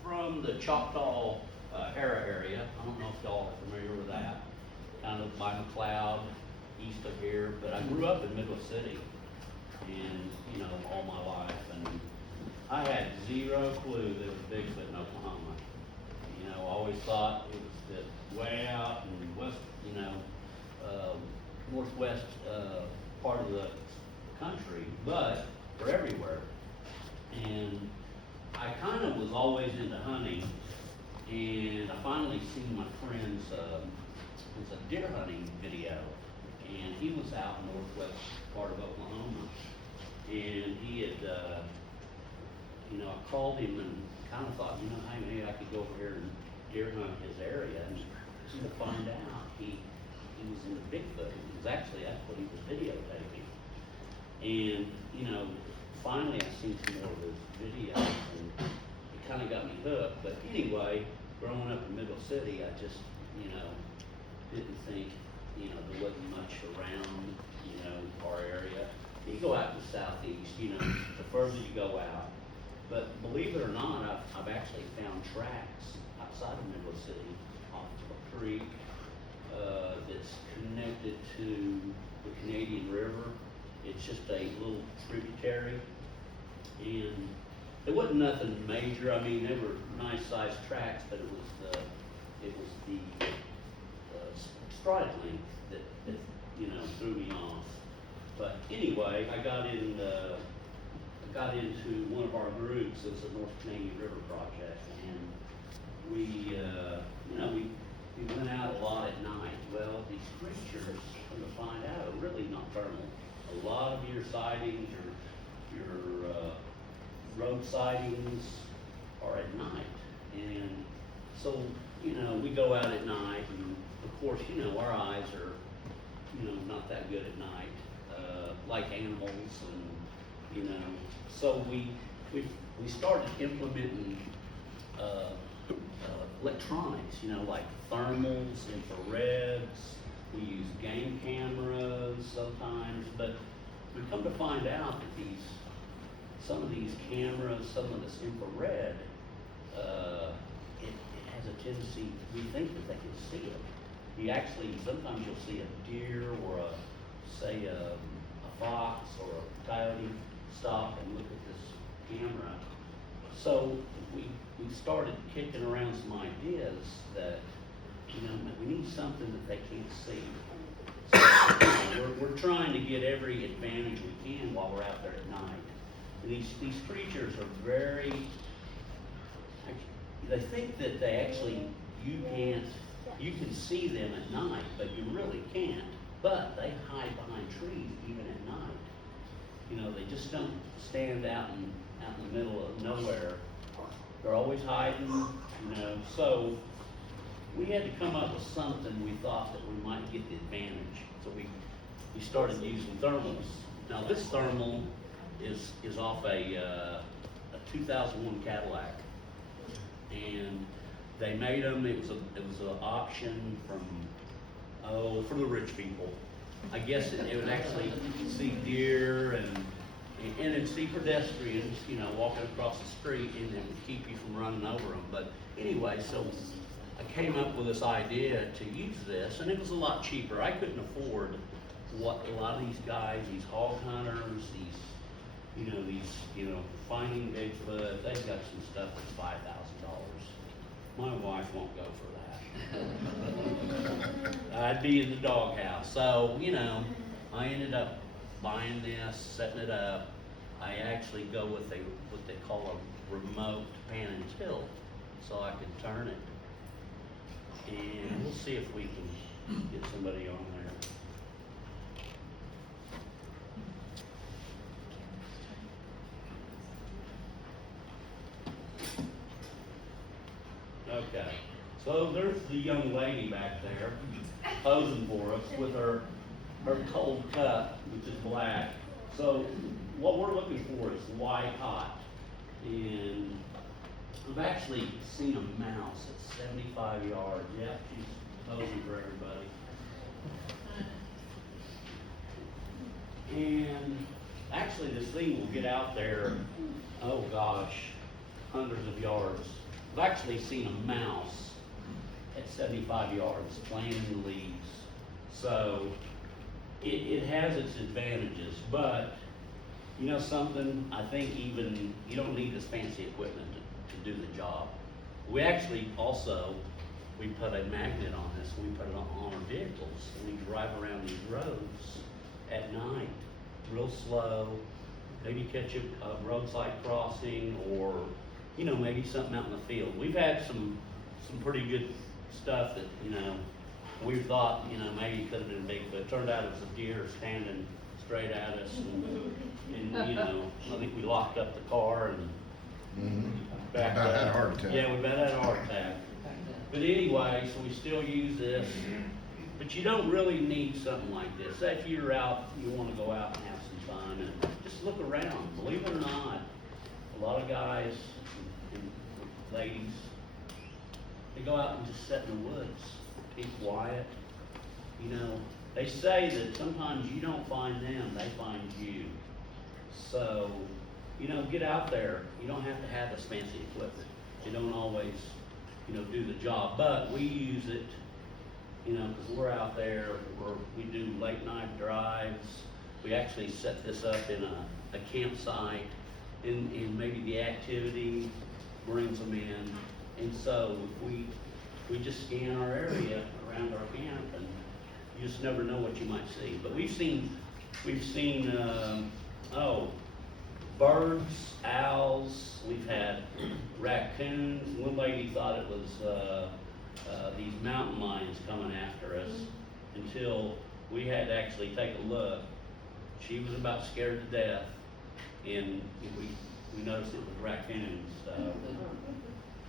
From the Choctaw Era area, I don't know if y'all are familiar with that, kind of by McLeod, east of here, but I grew up in Midwest City, and all my life, and I had zero clue there was Bigfoot in Oklahoma. I always thought it was the way out in west, northwest part of the country, but they're everywhere. And I kind of was always into hunting, and I finally seen my friend's, it's a deer hunting video, and he was out in northwest part of Oklahoma, and he had, I called him and kind of thought, hey, maybe I could go over here and deer hunt his area, and to find out, he he was into Bigfoot. It was actually, that's what he was videotaping. And, you know, finally I seen some more of his videos and it kind of got me hooked. But anyway, growing up in Middle City, I just, you know, didn't think, you know, there wasn't much around, you know, our area. You go out to the southeast, you know, the further you go out. But believe it or not, I've actually found tracks outside of Middle City off of a creek that's connected to the Canadian River. It's just a little tributary, and it wasn't nothing major. I mean, they were nice sized tracks, but it was the stride length that you know threw me off. But anyway, I got into one of our groups. It was the North Canadian River Project, and we you know we went out a lot at night. Well, these creatures, come to find out, are really nocturnal. A lot of your sightings, your road sightings are at night. And so, you know, we go out at night, and of course, you know, our eyes are, you know, not that good at night, like animals, and, you know, so we started implementing electronics, you know, like thermals, infrareds. We use game cameras sometimes, but we come to find out that some of these cameras, some of this infrared, it has a tendency, we think that they can see it. You actually, sometimes you'll see a deer or say a fox or a coyote stop and look at this camera. So we started kicking around some ideas that, you know, we need something that they can't see. So, we're trying to get every advantage we can while we're out there at night. And these creatures are very, they think that they actually, you can see them at night, but you really can't. But they hide behind trees even at night. You know, they just don't stand out in the middle of nowhere. They're always hiding, you know. So we had to come up with something we thought that we might get the advantage. So we started using thermals. Now this thermal is off a 2001 Cadillac, and they made them. It was an auction from the rich people. I guess it would actually see deer and it'd see pedestrians, you know, walking across the street, and it would keep you from running over them. But anyway, so I came up with this idea to use this, and it was a lot cheaper. I couldn't afford what a lot of these guys, these hog hunters, these finding Bigfoot, they've got some stuff that's $5,000. My wife won't go for that. I'd be in the doghouse. So, you know, I ended up buying this, setting it up. I actually go with what they call a remote pan and tilt, so I can turn it. And we'll see if we can get somebody on there. Okay, so there's the young lady back there posing for us with her cold cut, which is black. So what we're looking for is white hot. And I've actually seen a mouse at 75 yards. Yeah, she's posing for everybody. And actually this thing will get out there, oh gosh, hundreds of yards. I've actually seen a mouse at 75 yards playing in the leaves. So it has its advantages, but you know something, I think even, you don't need this fancy equipment to do the job. We actually also, we put a magnet on this, we put it on our vehicles, and we drive around these roads at night, real slow, maybe catch a roadside crossing, or, you know, maybe something out in the field. We've had some pretty good stuff that, you know, we thought, you know, maybe it could have been Bigfoot. It turned out it was a deer standing straight at us, and you know, I think we locked up the car and backed up. About had a heart attack. Yeah, we about had a heart attack. But anyway, so we still use this. But you don't really need something like this. Say if you're out, you want to go out and have some fun and just look around. Believe it or not, a lot of guys and ladies, they go out and just sit in the woods, be quiet. You know, they say that sometimes you don't find them, they find you. So, you know, get out there. You don't have to have this fancy equipment. You don't always, you know, do the job, but we use it, you know, because we're out there, we do late night drives. We actually set this up in a campsite, and maybe the activity brings them in. And so we just scan our area around our camp, and you just never know what you might see. But we've seen birds, owls, we've had raccoons. One lady thought it was these mountain lions coming after us until we had to actually take a look. She was about scared to death, and we noticed it was raccoons.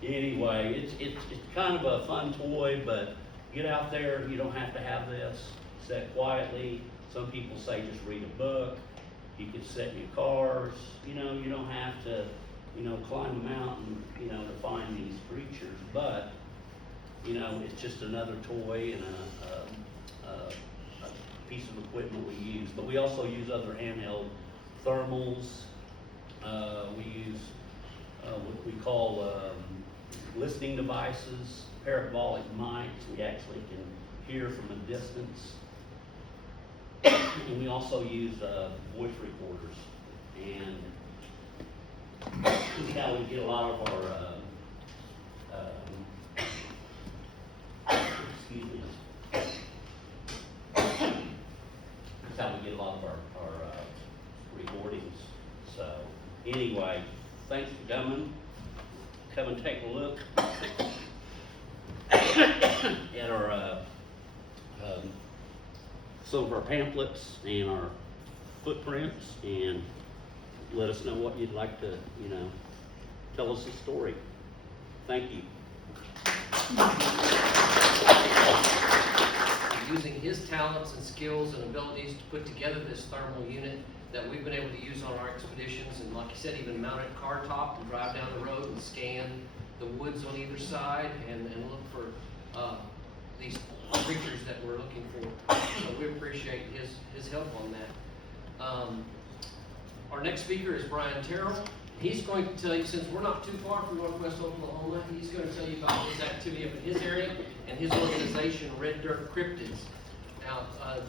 Anyway, it's kind of a fun toy, but get out there. You don't have to have this. Sit quietly. Some people say just read a book. You can sit in your cars. You know, you don't have to, you know, climb a mountain, you know, to find these creatures. But, you know, it's just another toy and a piece of equipment we use. But we also use other handheld thermals. We use what we call listening devices, parabolic mics. We actually can hear from a distance. And we also use voice recorders. And this is how we get a lot of our, excuse me. That's how we get a lot of our recordings. So anyway, thanks for coming. Come and take a look at our some of our pamphlets and our footprints, and let us know what you'd like to, you know, tell us a story. Thank you. Using his talents and skills and abilities to put together this thermal unit that we've been able to use on our expeditions, and like you said, even mount it car top and drive down the road and scan the woods on either side and look for these creatures that we're looking for. So we appreciate his help on that. Our next speaker is Brian Terrell. He's going to tell you, since we're not too far from Northwest Oklahoma, he's going to tell you about his activity up in his area and his organization, Dirt Cryptids. Now,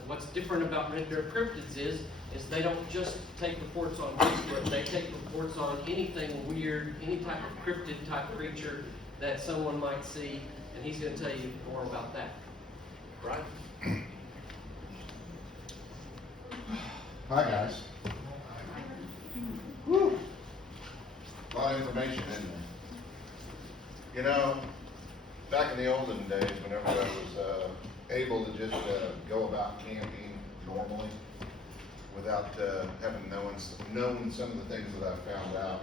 what's different about Dirt Cryptids is they don't just take reports on Bigfoot, they take reports on anything weird, any type of cryptid type creature that someone might see, and he's going to tell you more about that. Right? Hi guys. Woo. A lot of information in there. You know, back in the olden days, whenever I was able to just go about camping normally without having known some of the things that I found out,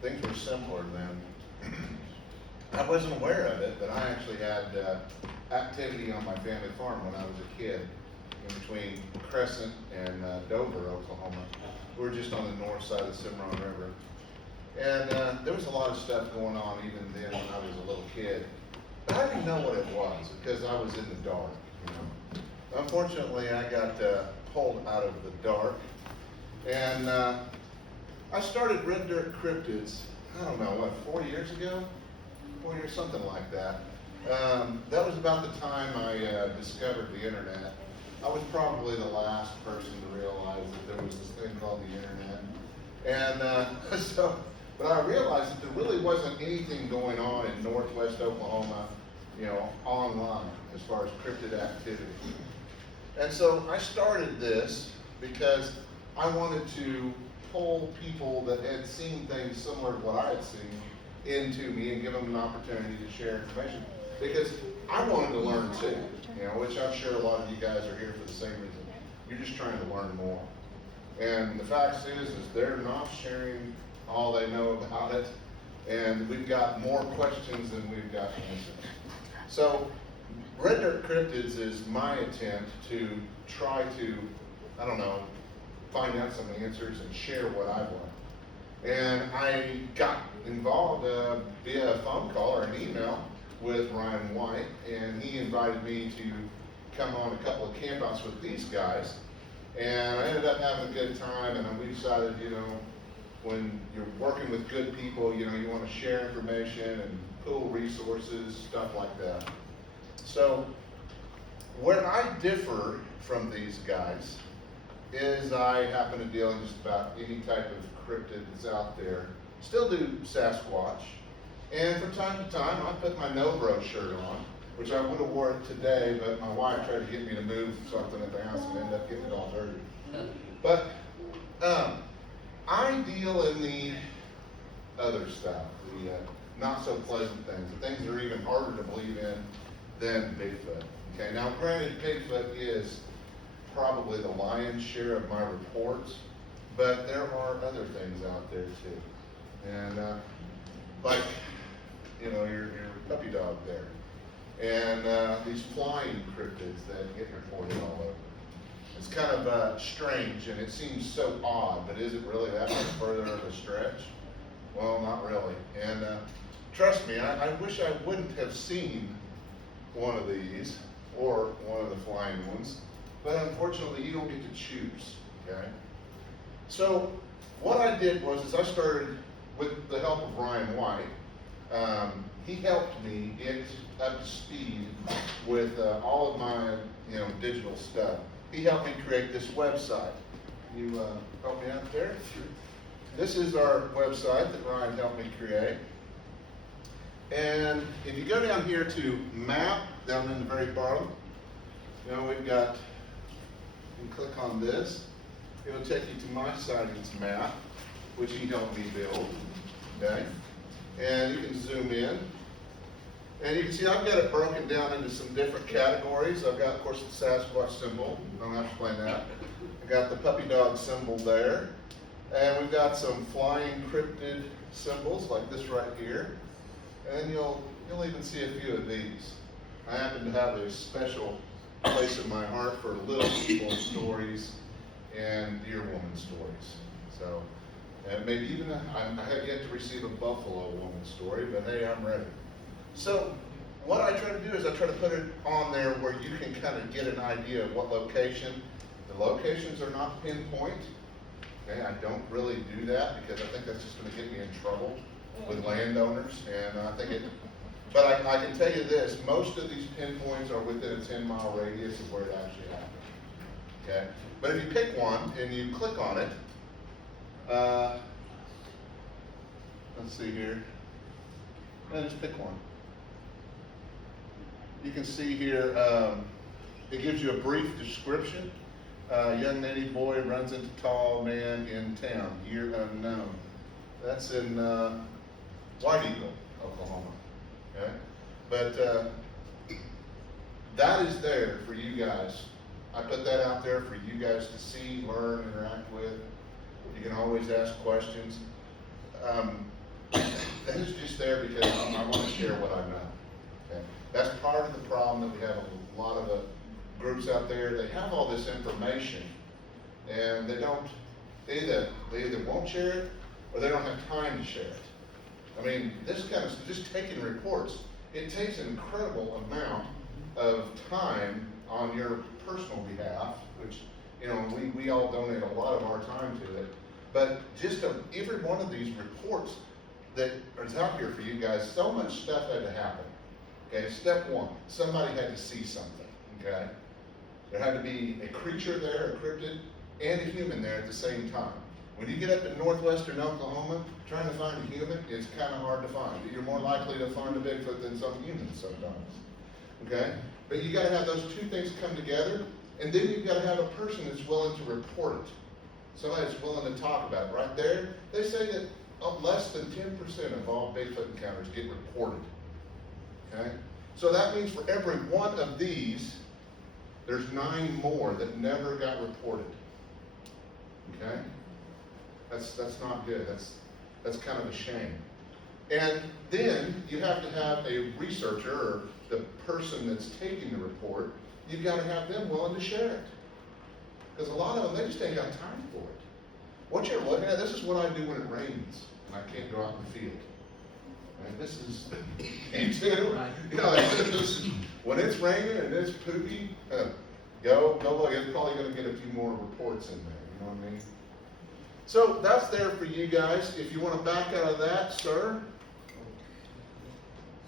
things were simpler then. I wasn't aware of it, but I actually had activity on my family farm when I was a kid, in between Crescent and Dover, Oklahoma. We were just on the north side of the Cimarron River. And there was a lot of stuff going on even then when I was a little kid. But I didn't know what it was because I was in the dark, you know. Unfortunately, I got pulled out of the dark. And I started Dirt Cryptids, I don't know, 4 years ago? 4 years, something like that. That was about the time I discovered the internet. I was probably the last person to realize that there was this thing called the internet. And but I realized that there really wasn't anything going on in Northwest Oklahoma, you know, online as far as cryptid activity. And so I started this because I wanted to pull people that had seen things similar to what I had seen into me and give them an opportunity to share information. Because I wanted to learn too, you know, which I'm sure a lot of you guys are here for the same reason. You're just trying to learn more. And the fact is they're not sharing all they know about it, and we've got more questions than we've got answers. So Red Dirt Cryptids is my attempt to try to, I don't know, find out some answers and share what I've learned. And I got involved via a phone call or an email with Ryan White, and he invited me to come on a couple of campouts with these guys. And I ended up having a good time, and we decided, you know, when you're working with good people, you know, you want to share information and pool resources, stuff like that. So where I differ from these guys is I happen to deal in just about any type of cryptid that's out there. Still do Sasquatch, and from time to time I put my Nobro shirt on, which I would have wore it today, but my wife tried to get me to move something at the house and ended up getting it all dirty. But I deal in the other stuff, the not so pleasant things, the things that are even harder to believe in than Bigfoot. Okay, now granted, Bigfoot is probably the lion's share of my reports, but there are other things out there too. And like, you know, your puppy dog there. And these flying cryptids that get reported all over. It's kind of strange, and it seems so odd, but is it really that much further of a stretch? Well, not really. And trust me, I wish I wouldn't have seen one of these, or one of the flying ones, but unfortunately you don't get to choose, okay? So what I did was I started with the help of Ryan White. He helped me get up to speed with all of my, you know, digital stuff. He helped me create this website. Can you help me out there? This is our website that Ryan helped me create. And if you go down here to map, down in the very bottom, you know, we've got, you can click on this. It'll take you to my sightings map, which he helped me build, okay? And you can zoom in. And you can see I've got it broken down into some different categories. I've got, of course, the Sasquatch symbol. I don't have to explain that. I got the puppy dog symbol there. And we've got some flying cryptid symbols like this right here. And you'll even see a few of these. I happen to have a special place in my heart for little people stories and deer woman stories. So, and maybe even, I have yet to receive a buffalo woman story, but hey, I'm ready. So, what I try to do is I try to put it on there where you can kind of get an idea of what location. The locations are not pinpoint. Okay, I don't really do that because I think that's just going to get me in trouble with landowners, and I think it, but I can tell you this, most of these pinpoints are within a 10-mile radius of where it actually happened, okay? But if you pick one and you click on it, let's see here, just pick one. You can see here, it gives you a brief description. Young native boy runs into tall man in town, year unknown. That's in White Eagle, Oklahoma, okay? But that is there for you guys. I put that out there for you guys to see, learn, interact with. You can always ask questions. That is just there because I want to share what I know, okay? That's part of the problem that we have a lot of groups out there. They have all this information and they either won't share it or they don't have time to share it. I mean, this kind of, just taking reports, it takes an incredible amount of time on your personal behalf, which, you know, we all donate a lot of our time to it. But just every one of these reports that is out here for you guys, so much stuff had to happen. Okay, step one, somebody had to see something, okay? There had to be a creature there, a cryptid, and a human there at the same time. When you get up in northwestern Oklahoma, trying to find a human is kind of hard to find. You're more likely to find a Bigfoot than some humans sometimes, okay? But you gotta have those two things come together, and then you've gotta have a person that's willing to report it. Somebody that's willing to talk about it. Right there, they say that less than 10% of all Bigfoot encounters get reported, okay? So that means for every one of these, there's 9 more that never got reported, okay? That's not good. That's kind of a shame. And then you have to have a researcher or the person that's taking the report, you've got to have them willing to share it. Because a lot of them, they just ain't got time for it. What you're looking at, this is what I do when it rains and I can't go out in the field. And this is, you too. Right. You know, when it's raining and it's poopy, go look. It's probably going to get a few more reports in there. You know what I mean? So that's there for you guys. If you want to back out of that, sir,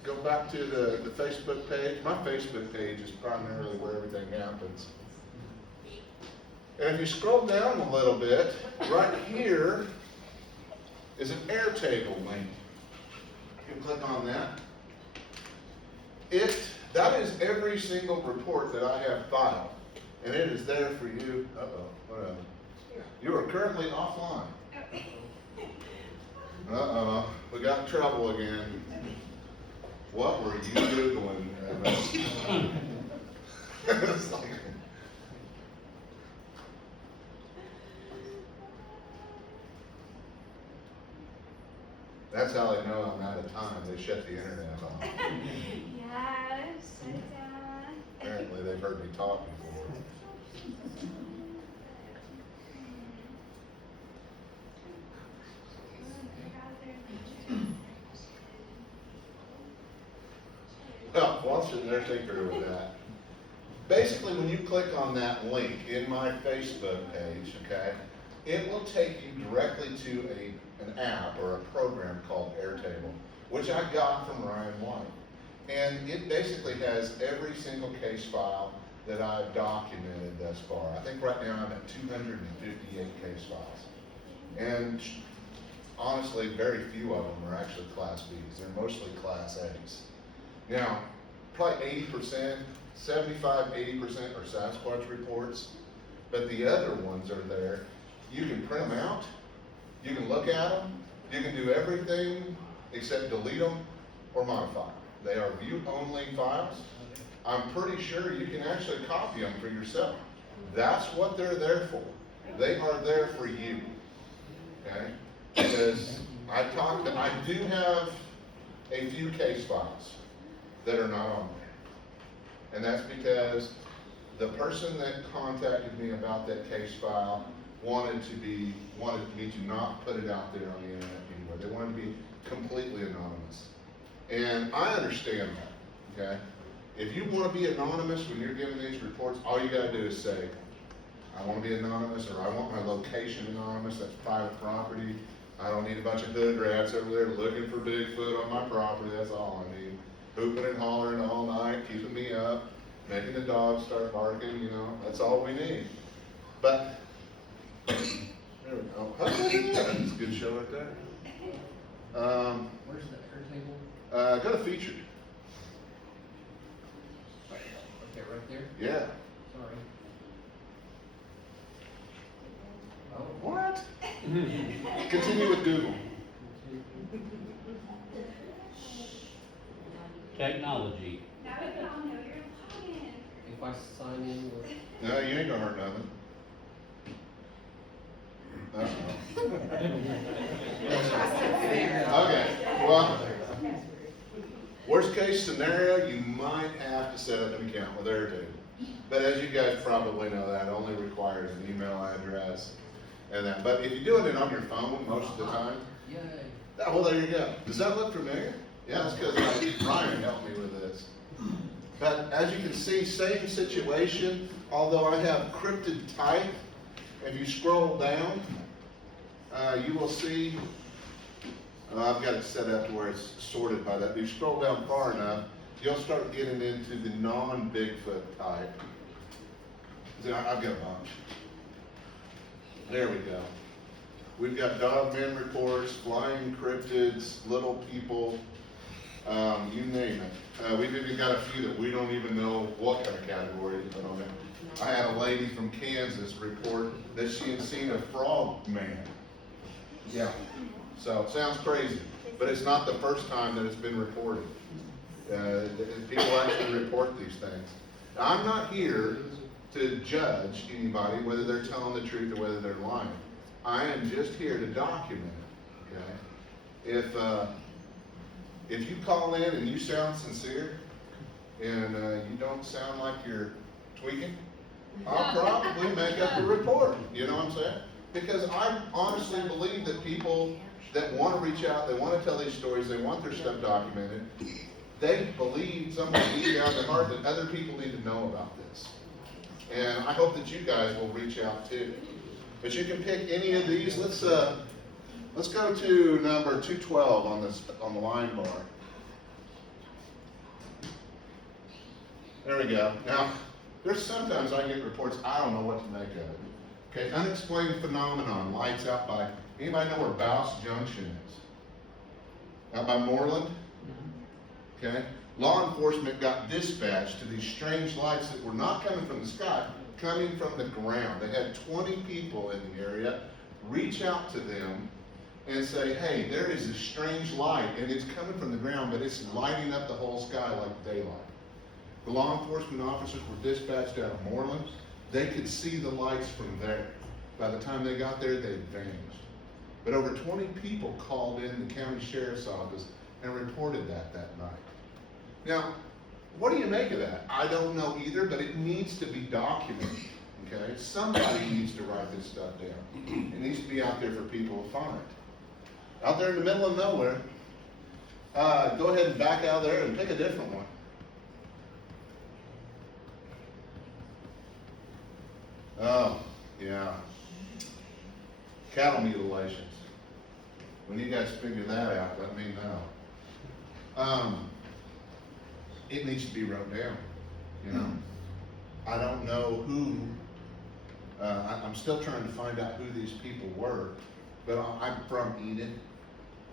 go back to the Facebook page. My Facebook page is primarily where everything happens. And if you scroll down a little bit, right here is an Airtable link. You can click on that. That is every single report that I have filed. And it is there for you. Whatever. You are currently offline. We got in trouble again. What were you Googling? It's like, that's how they know I'm out of time. They shut the internet off. Yeah, shut it down. Apparently they've heard me talk before. Well, while I'm sitting there, take her with that. Basically, when you click on that link in my Facebook page, okay, it will take you directly to an app or a program called Airtable, which I got from Ryan White. And it basically has every single case file that I've documented thus far. I think right now I'm at 258 case files. And honestly, very few of them are actually Class Bs. They're mostly Class As. Now, probably 80%, 75, 80% are Sasquatch reports, but the other ones are there. You can print them out, you can look at them, you can do everything except delete them or modify them. They are view-only files. I'm pretty sure you can actually copy them for yourself. That's what they're there for. They are there for you, okay? Because I do have a few case files that are not on there. And that's because the person that contacted me about that case file wanted me to not put it out there on the internet anywhere. They wanted to be completely anonymous. And I understand that, okay? If you want to be anonymous when you're giving these reports, all you gotta do is say, I want to be anonymous, or I want my location anonymous, that's private property. I don't need a bunch of hood rats over there looking for Bigfoot on my property, that's all I need. Hooping and hollering all night, keeping me up, making the dogs start barking, you know, that's all we need. But, there we go. That's a good show right there. Where's the Airtable? Go to featured. Okay, right there? Yeah. Sorry. Oh. What? Continue with Google. Technology. Now we all know you're logging. If I sign in with, No, you ain't gonna hurt nothing. Okay, well, worst case scenario, you might have to set up an account with Airtable. But as you guys probably know, that only requires an email address and that. But if you're doing it on your phone most of the time, yay. well, there you go. Does that look familiar? Yeah, that's because Ryan helped me with this. But as you can see, same situation, although I have cryptid type. If you scroll down, you will see, I've got it set up where it's sorted by that. If you scroll down far enough, you'll start getting into the non-Bigfoot type. See, I've got a bunch. There we go. We've got Dogman reports, flying cryptids, little people, you name it. We've even got a few that we don't even know what kind of category to put on it. I had a lady from Kansas report that she had seen a frog man. Yeah. So it sounds crazy, but it's not the first time that it's been reported. People actually report these things. Now, I'm not here to judge anybody whether they're telling the truth or whether they're lying. I am just here to document it. Okay. If you call in and you sound sincere, and you don't sound like you're tweaking, I'll probably make up a report, you know what I'm saying? Because I honestly believe that people that want to reach out, they want to tell these stories, they want their stuff documented, they believe somewhere deep down their heart that other people need to know about this. And I hope that you guys will reach out too. But you can pick any of these. Let's go to number 212 on the line bar. There we go. Now, there's sometimes I get reports, I don't know what to make of it. Okay, unexplained phenomenon, lights out by, anybody know where Bouse Junction is? Out by Moreland? Okay, law enforcement got dispatched to these strange lights that were not coming from the sky, coming from the ground. They had 20 people in the area reach out to them and say, hey, there is a strange light, and it's coming from the ground, but it's lighting up the whole sky like daylight. The law enforcement officers were dispatched out of Moreland. They could see the lights from there. By the time they got there, they'd vanished. But over 20 people called in the county sheriff's office and reported that night. Now, what do you make of that? I don't know either, but it needs to be documented, okay? Somebody needs to write this stuff down. It needs to be out there for people to find. Out there in the middle of nowhere, go ahead and back out there and pick a different one. Oh, yeah. Cattle mutilations. When you guys figure that out, let me know. It needs to be wrote down, you know. I don't know who, I'm still trying to find out who these people were, but I'm from Enid,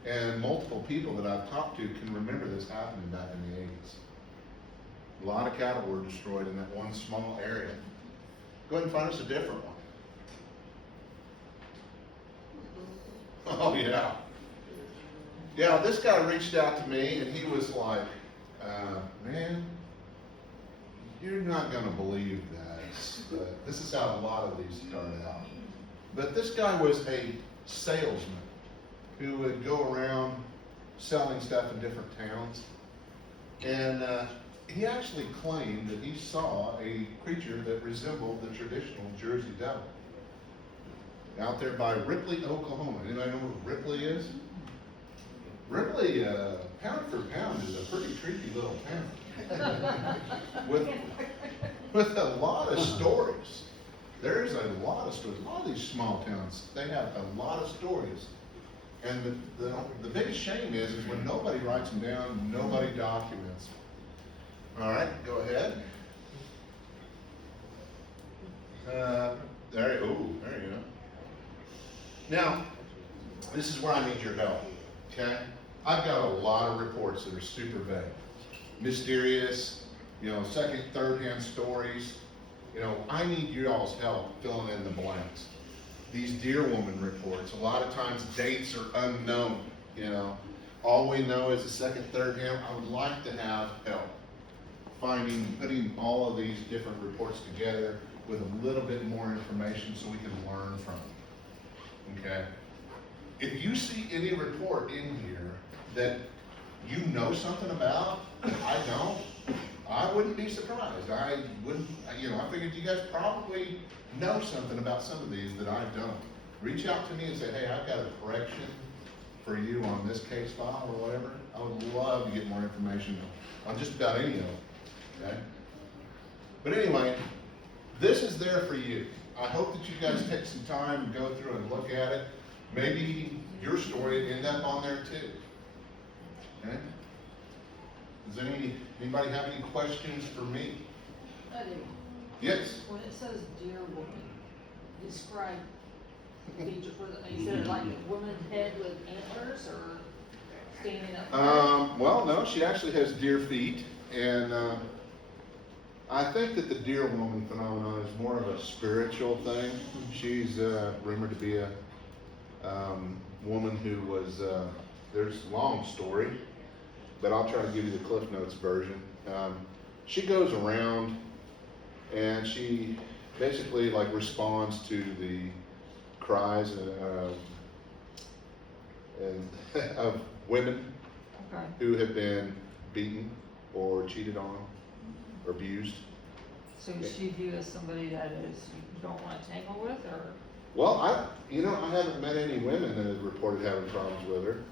and multiple people that I've talked to can remember this happening back in the 80s. A lot of cattle were destroyed in that one small area. Go ahead and find us a different one. Oh, yeah. Yeah, this guy reached out to me, and he was like, man, you're not going to believe this, but this is how a lot of these start out. But this guy was a salesman who would go around selling stuff in different towns, and he actually claimed that he saw a creature that resembled the traditional Jersey Devil out there by Ripley, Oklahoma. Anybody know where Ripley is? Ripley, pound for pound, is a pretty creepy little town with a lot of stories. There's a lot of stories. A lot of these small towns, they have a lot of stories. And the biggest shame is when nobody writes them down, nobody documents them. All right, go ahead. There you go. Now, this is where I need your help, okay? I've got a lot of reports that are super vague. Mysterious, second, third-hand stories. I need you all's help filling in the blanks. These deer woman reports, a lot of times dates are unknown, All we know is the second, third hand. I would like to have help putting all of these different reports together with a little bit more information so we can learn from them, okay? If you see any report in here that you know something about that I don't, I wouldn't be surprised. I figured you guys probably know something about some of these that I don't. Reach out to me and say, hey, I've got a correction for you on this case file or whatever. I would love to get more information on just about any of them, okay? But anyway, this is there for you. I hope that you guys take some time and go through and look at it. Maybe your story will end up on there too. Okay? Does anybody have any questions for me? I do. Yes. When it says deer woman, describe the feature for the, is there like a woman head with antlers or standing up? Well, no, she actually has deer feet, and I think that the deer woman phenomenon is more of a spiritual thing. She's rumored to be a woman who was, there's a long story, but I'll try to give you the Cliff Notes version. She goes around and she basically responds to the cries of women Okay. who have been beaten or cheated on. abused. So is she viewed as somebody that is, you don't wanna tangle with, or? Well, I haven't met any women that have reported having problems with her,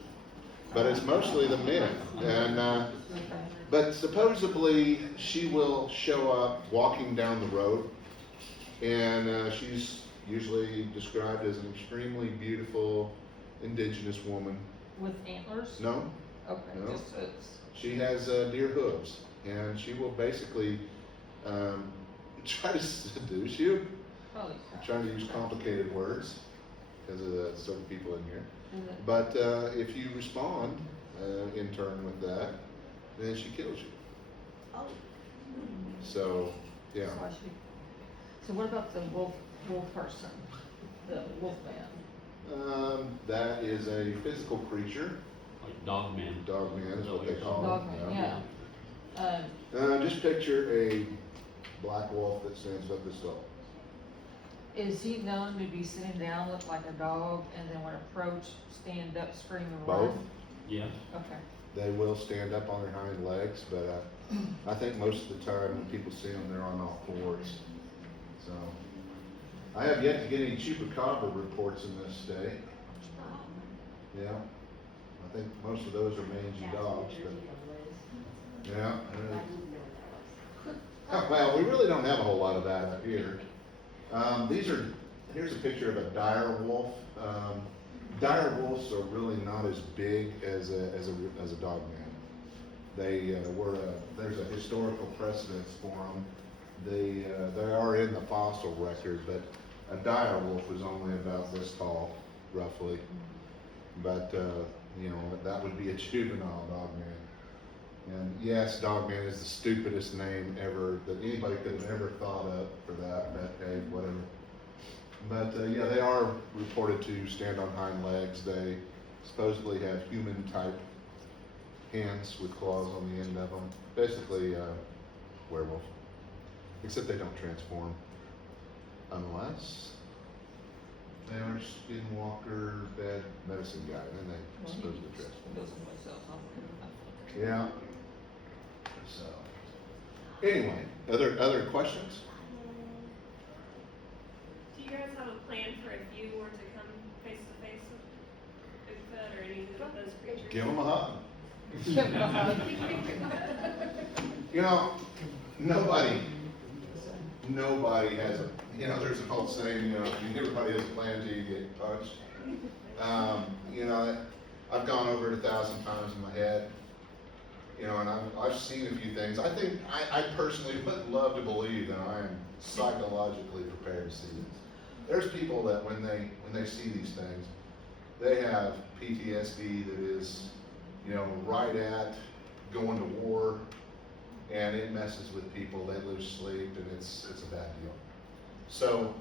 but it's mostly the men. And, Okay. but supposedly she will show up walking down the road, and she's usually described as an extremely beautiful indigenous woman. With antlers? No, Okay, No. just hooves. she has deer hooves, and she will basically try to seduce you. Holy I'm crap. trying to use complicated words because of the certain people in here. Is it- But if you respond in turn with that, then she kills you. Oh. So, yeah. So I should- So what about the wolf person, the wolf man? That is a physical creature. Like Dogman. Dogman is what they call Dogman, it. yeah. Just picture a black wolf that stands up as tall. Is he known to be sitting down, look like a dog, and then when approached, stand up, scream and run? Both. Yeah. Okay. They will stand up on their hind legs, but I think most of the time when people see them, they're on all fours. So, I have yet to get any chupacabra reports in this state. Yeah, I think most of those are mangy dogs, but yeah. Well, we really don't have a whole lot of that up here. Here's a picture of a dire wolf. Dire wolves are really not as big as a dog man. There's a historical precedence for them. They are in the fossil record, but a dire wolf is only about this tall, roughly. But that would be a juvenile dog man. And yes, Dogman is the stupidest name ever that anybody could have ever thought of for that, but hey, whatever. But yeah, they are reported to stand on hind legs. They supposedly have human type hands with claws on the end of them. Basically, werewolf. Except they don't transform. Unless they are skinwalker, bad medicine guy, then they Well, supposedly he transform. goes with myself, I'm Yeah. So, anyway, other questions? Do you guys have a plan for if you were to come face to face with Bigfoot or any of those creatures? Give them a hug. not. Nobody has a, there's an old saying, everybody has a plan till you get punched. I've gone over it 1,000 times in my head, and I've seen a few things. I think, I personally would love to believe that I am psychologically prepared to see this. There's people that when they see these things, they have PTSD that is, right at going to war, and it messes with people. They lose sleep, and it's a bad deal. So,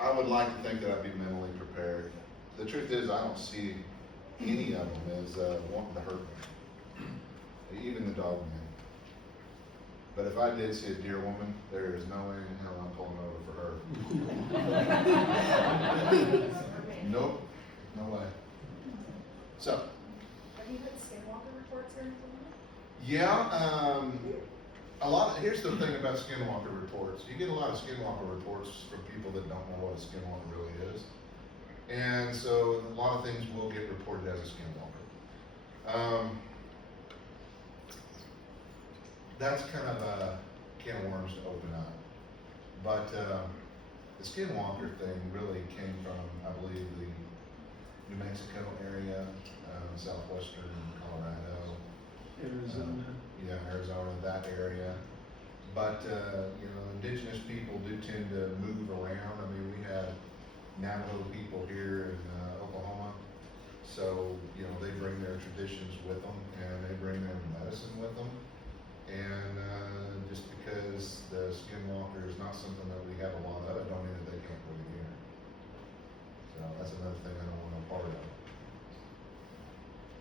I would like to think that I'd be mentally prepared. The truth is, I don't see any of them as wanting to hurt me, even the dog man. But if I did see a deer woman, there is no way in hell I'm pulling over for her. Nope, no way. So, Have you heard skinwalker reports or anything? yeah, here's the thing about skinwalker reports. You get a lot of skinwalker reports from people that don't know what a skinwalker really is. And so a lot of things will get reported as a skinwalker. That's kind of a can of worms to open up. But the skinwalker thing really came from, I believe, the New Mexico area, southwestern Colorado. Arizona. Yeah, Arizona, that area. But, indigenous people do tend to move around. I mean, we have Navajo people here in Oklahoma. So, they bring their traditions with them, and they bring their medicine with them. And just because the skinwalker is not something that we have a lot of, it don't mean that they can't live here. So that's another thing I don't want no part of.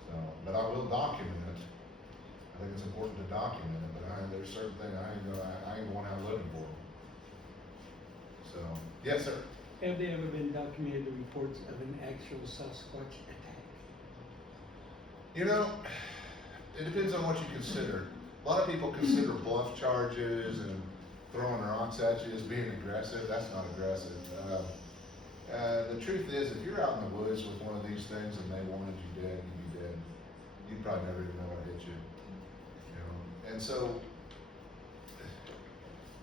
So, but I will document it. I think it's important to document it, but there's certain things I ain't going out looking for them. So, yes, sir. Have there ever been documented reports of an actual Sasquatch attack? It depends on what you consider. a lot of people consider bluff charges and throwing rocks at you as being aggressive. That's not aggressive. The truth is, if you're out in the woods with one of these things and they wanted you dead, you'd be dead. You'd probably never even know what hit you. You know? And so,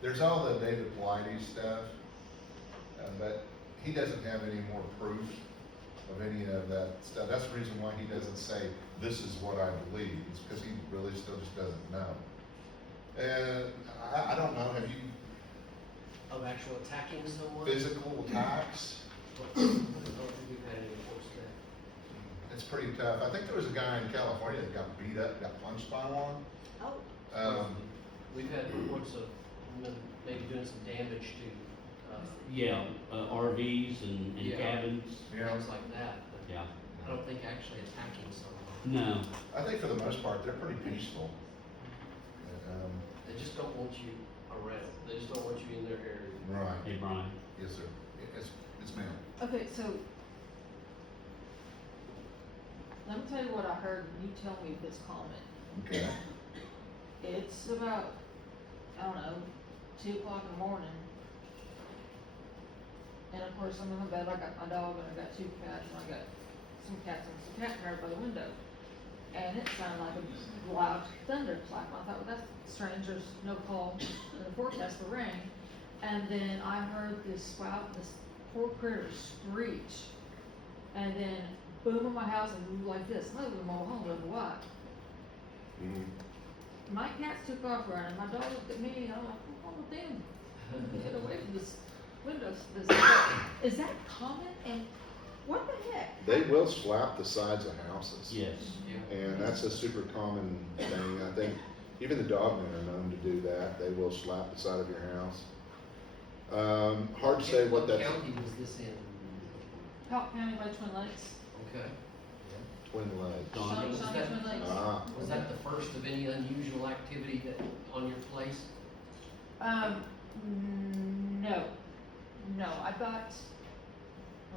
there's all the David Blighty stuff, but he doesn't have any more proof of any of that stuff. That's the reason why he doesn't say, this is what I believe. It's because he really still just doesn't know. And I don't know, have you Of actual attacking someone? physical attacks? I don't think we've had any reports of that. It's pretty tough. I think there was a guy in California that got beat up, got punched by one. Oh, We've had reports of them maybe doing some damage to, Yeah, RVs and Yeah. cabins, things like that, but yeah. I don't think actually attacking someone. No, I think for the most part, they're pretty peaceful. They just don't want you around. They just don't want you in their area. Right. hey Brian, Yes, sir. It's ma'am. okay, so, let me tell you what I heard, and you tell me if it's common. Okay. It's about, I don't know, 2 o'clock in the morning. And of course, I'm in my bed, I got my dog, and I got 2 cats, and I got some cats and some cat hair by the window. And it sounded like a loud thunderclap. I thought, well, that's strange, there's no call in the forecast for rain. And then I heard this poor critter screech. And then boom in my house and moved like this. I was in my home, I don't know why. My cats took off running, my dog looked at me, and I'm like, what's wrong with them? Get away from this window. Is that common? And what the heck? They will slap the sides of houses. yes. Yeah. And that's a super common thing. I think even the Dogmen are known to do that. They will slap the side of your house. Hard to say what that's. county was this in? Polk County by Twin Lakes. Okay. Twin Lakes. Dawn. Shawnee Was that- Twin Lakes. Ah. Was that the first of any unusual activity that, on your place? No, I got,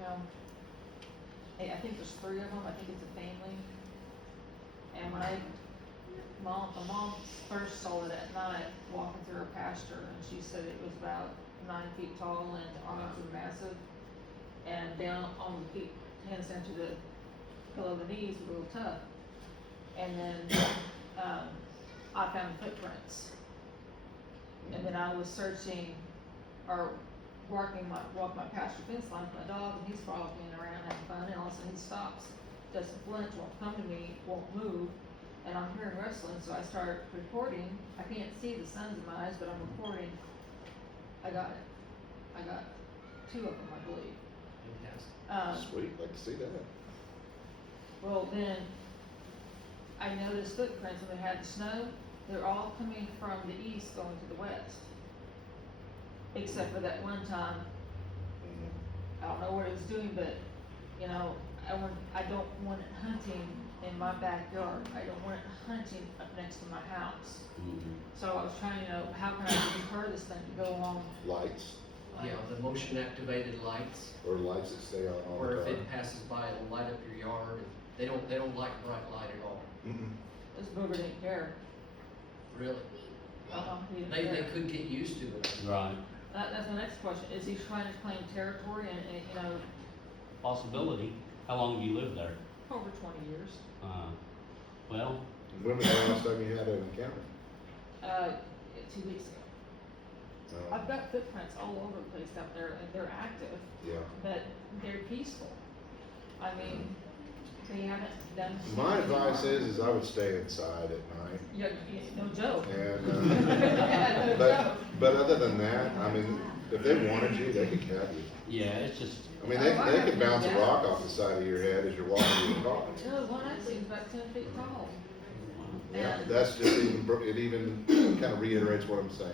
well, I think there's 3 of them, I think it's a family. And my mom first saw it at night, walking through her pasture, and she said it was about 9 feet tall and the arms were massive. And down on the feet, hands down to the, below the knees, a little tough. And then, I found footprints. And then I was searching, or walking my pasture fence line with my dog, and he's frolicking around having fun, and all of a sudden he stops, doesn't flinch, won't come to me, won't move, and I'm hearing rustling, so I start recording. I can't see the sun's in my eyes, but I'm recording. I got it. I got 2 of them, I believe. Fantastic. Sweet, like to see that. Well, then, I noticed footprints when they had the snow, they're all coming from the east going to the west. Except for that one time, I don't know what it was doing, but, you know, I don't want it hunting in my backyard. I don't want it hunting up next to my house. Mhm. So I was trying to know, how can I deter this thing to go along? Lights, Yeah, the motion activated lights, or lights that stay on all where the if time. it passes by, it'll light up your yard. They don't like bright light at all, This booger didn't care. really. He didn't They care. could get used to it. Right, That's my next question. Is he trying to claim territory and, you know, possibility. How long have you lived there? over 20 years? Well, When was the last time you had an encounter? 2 weeks ago. No. I've got footprints all over the place out there, and they're active, Yeah. but they're peaceful. I mean, they haven't done. My advice is I would stay inside at night. Yeah, no joke. And, No but, joke. but other than that, I mean, if they wanted you, they could have you. yeah, it's just, I mean, they could bounce a rock off the side of your head as you're walking to your car. No, one I've seen is about 10 feet tall. Yeah, And that's just it even kind of reiterates what I'm saying.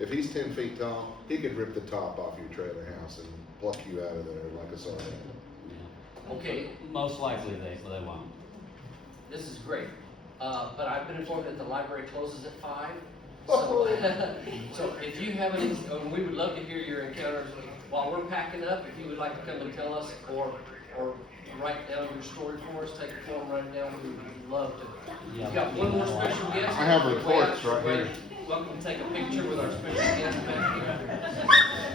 If he's 10 feet tall, he could rip the top off your trailer house and pluck you out of there like a sardine. yeah. Okay, Most likely they won't. this is great, but I've been informed that the library closes at 5. Oh. So, so if you have any, we would love to hear your encounters while we're packing up, if you would like to come and tell us, or or write down your story for us, take a form, write it down, we'd love to. Yeah. We've got one more special guest. I have Way reports out, right here. Welcome to take a picture with our special guest back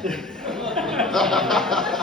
here.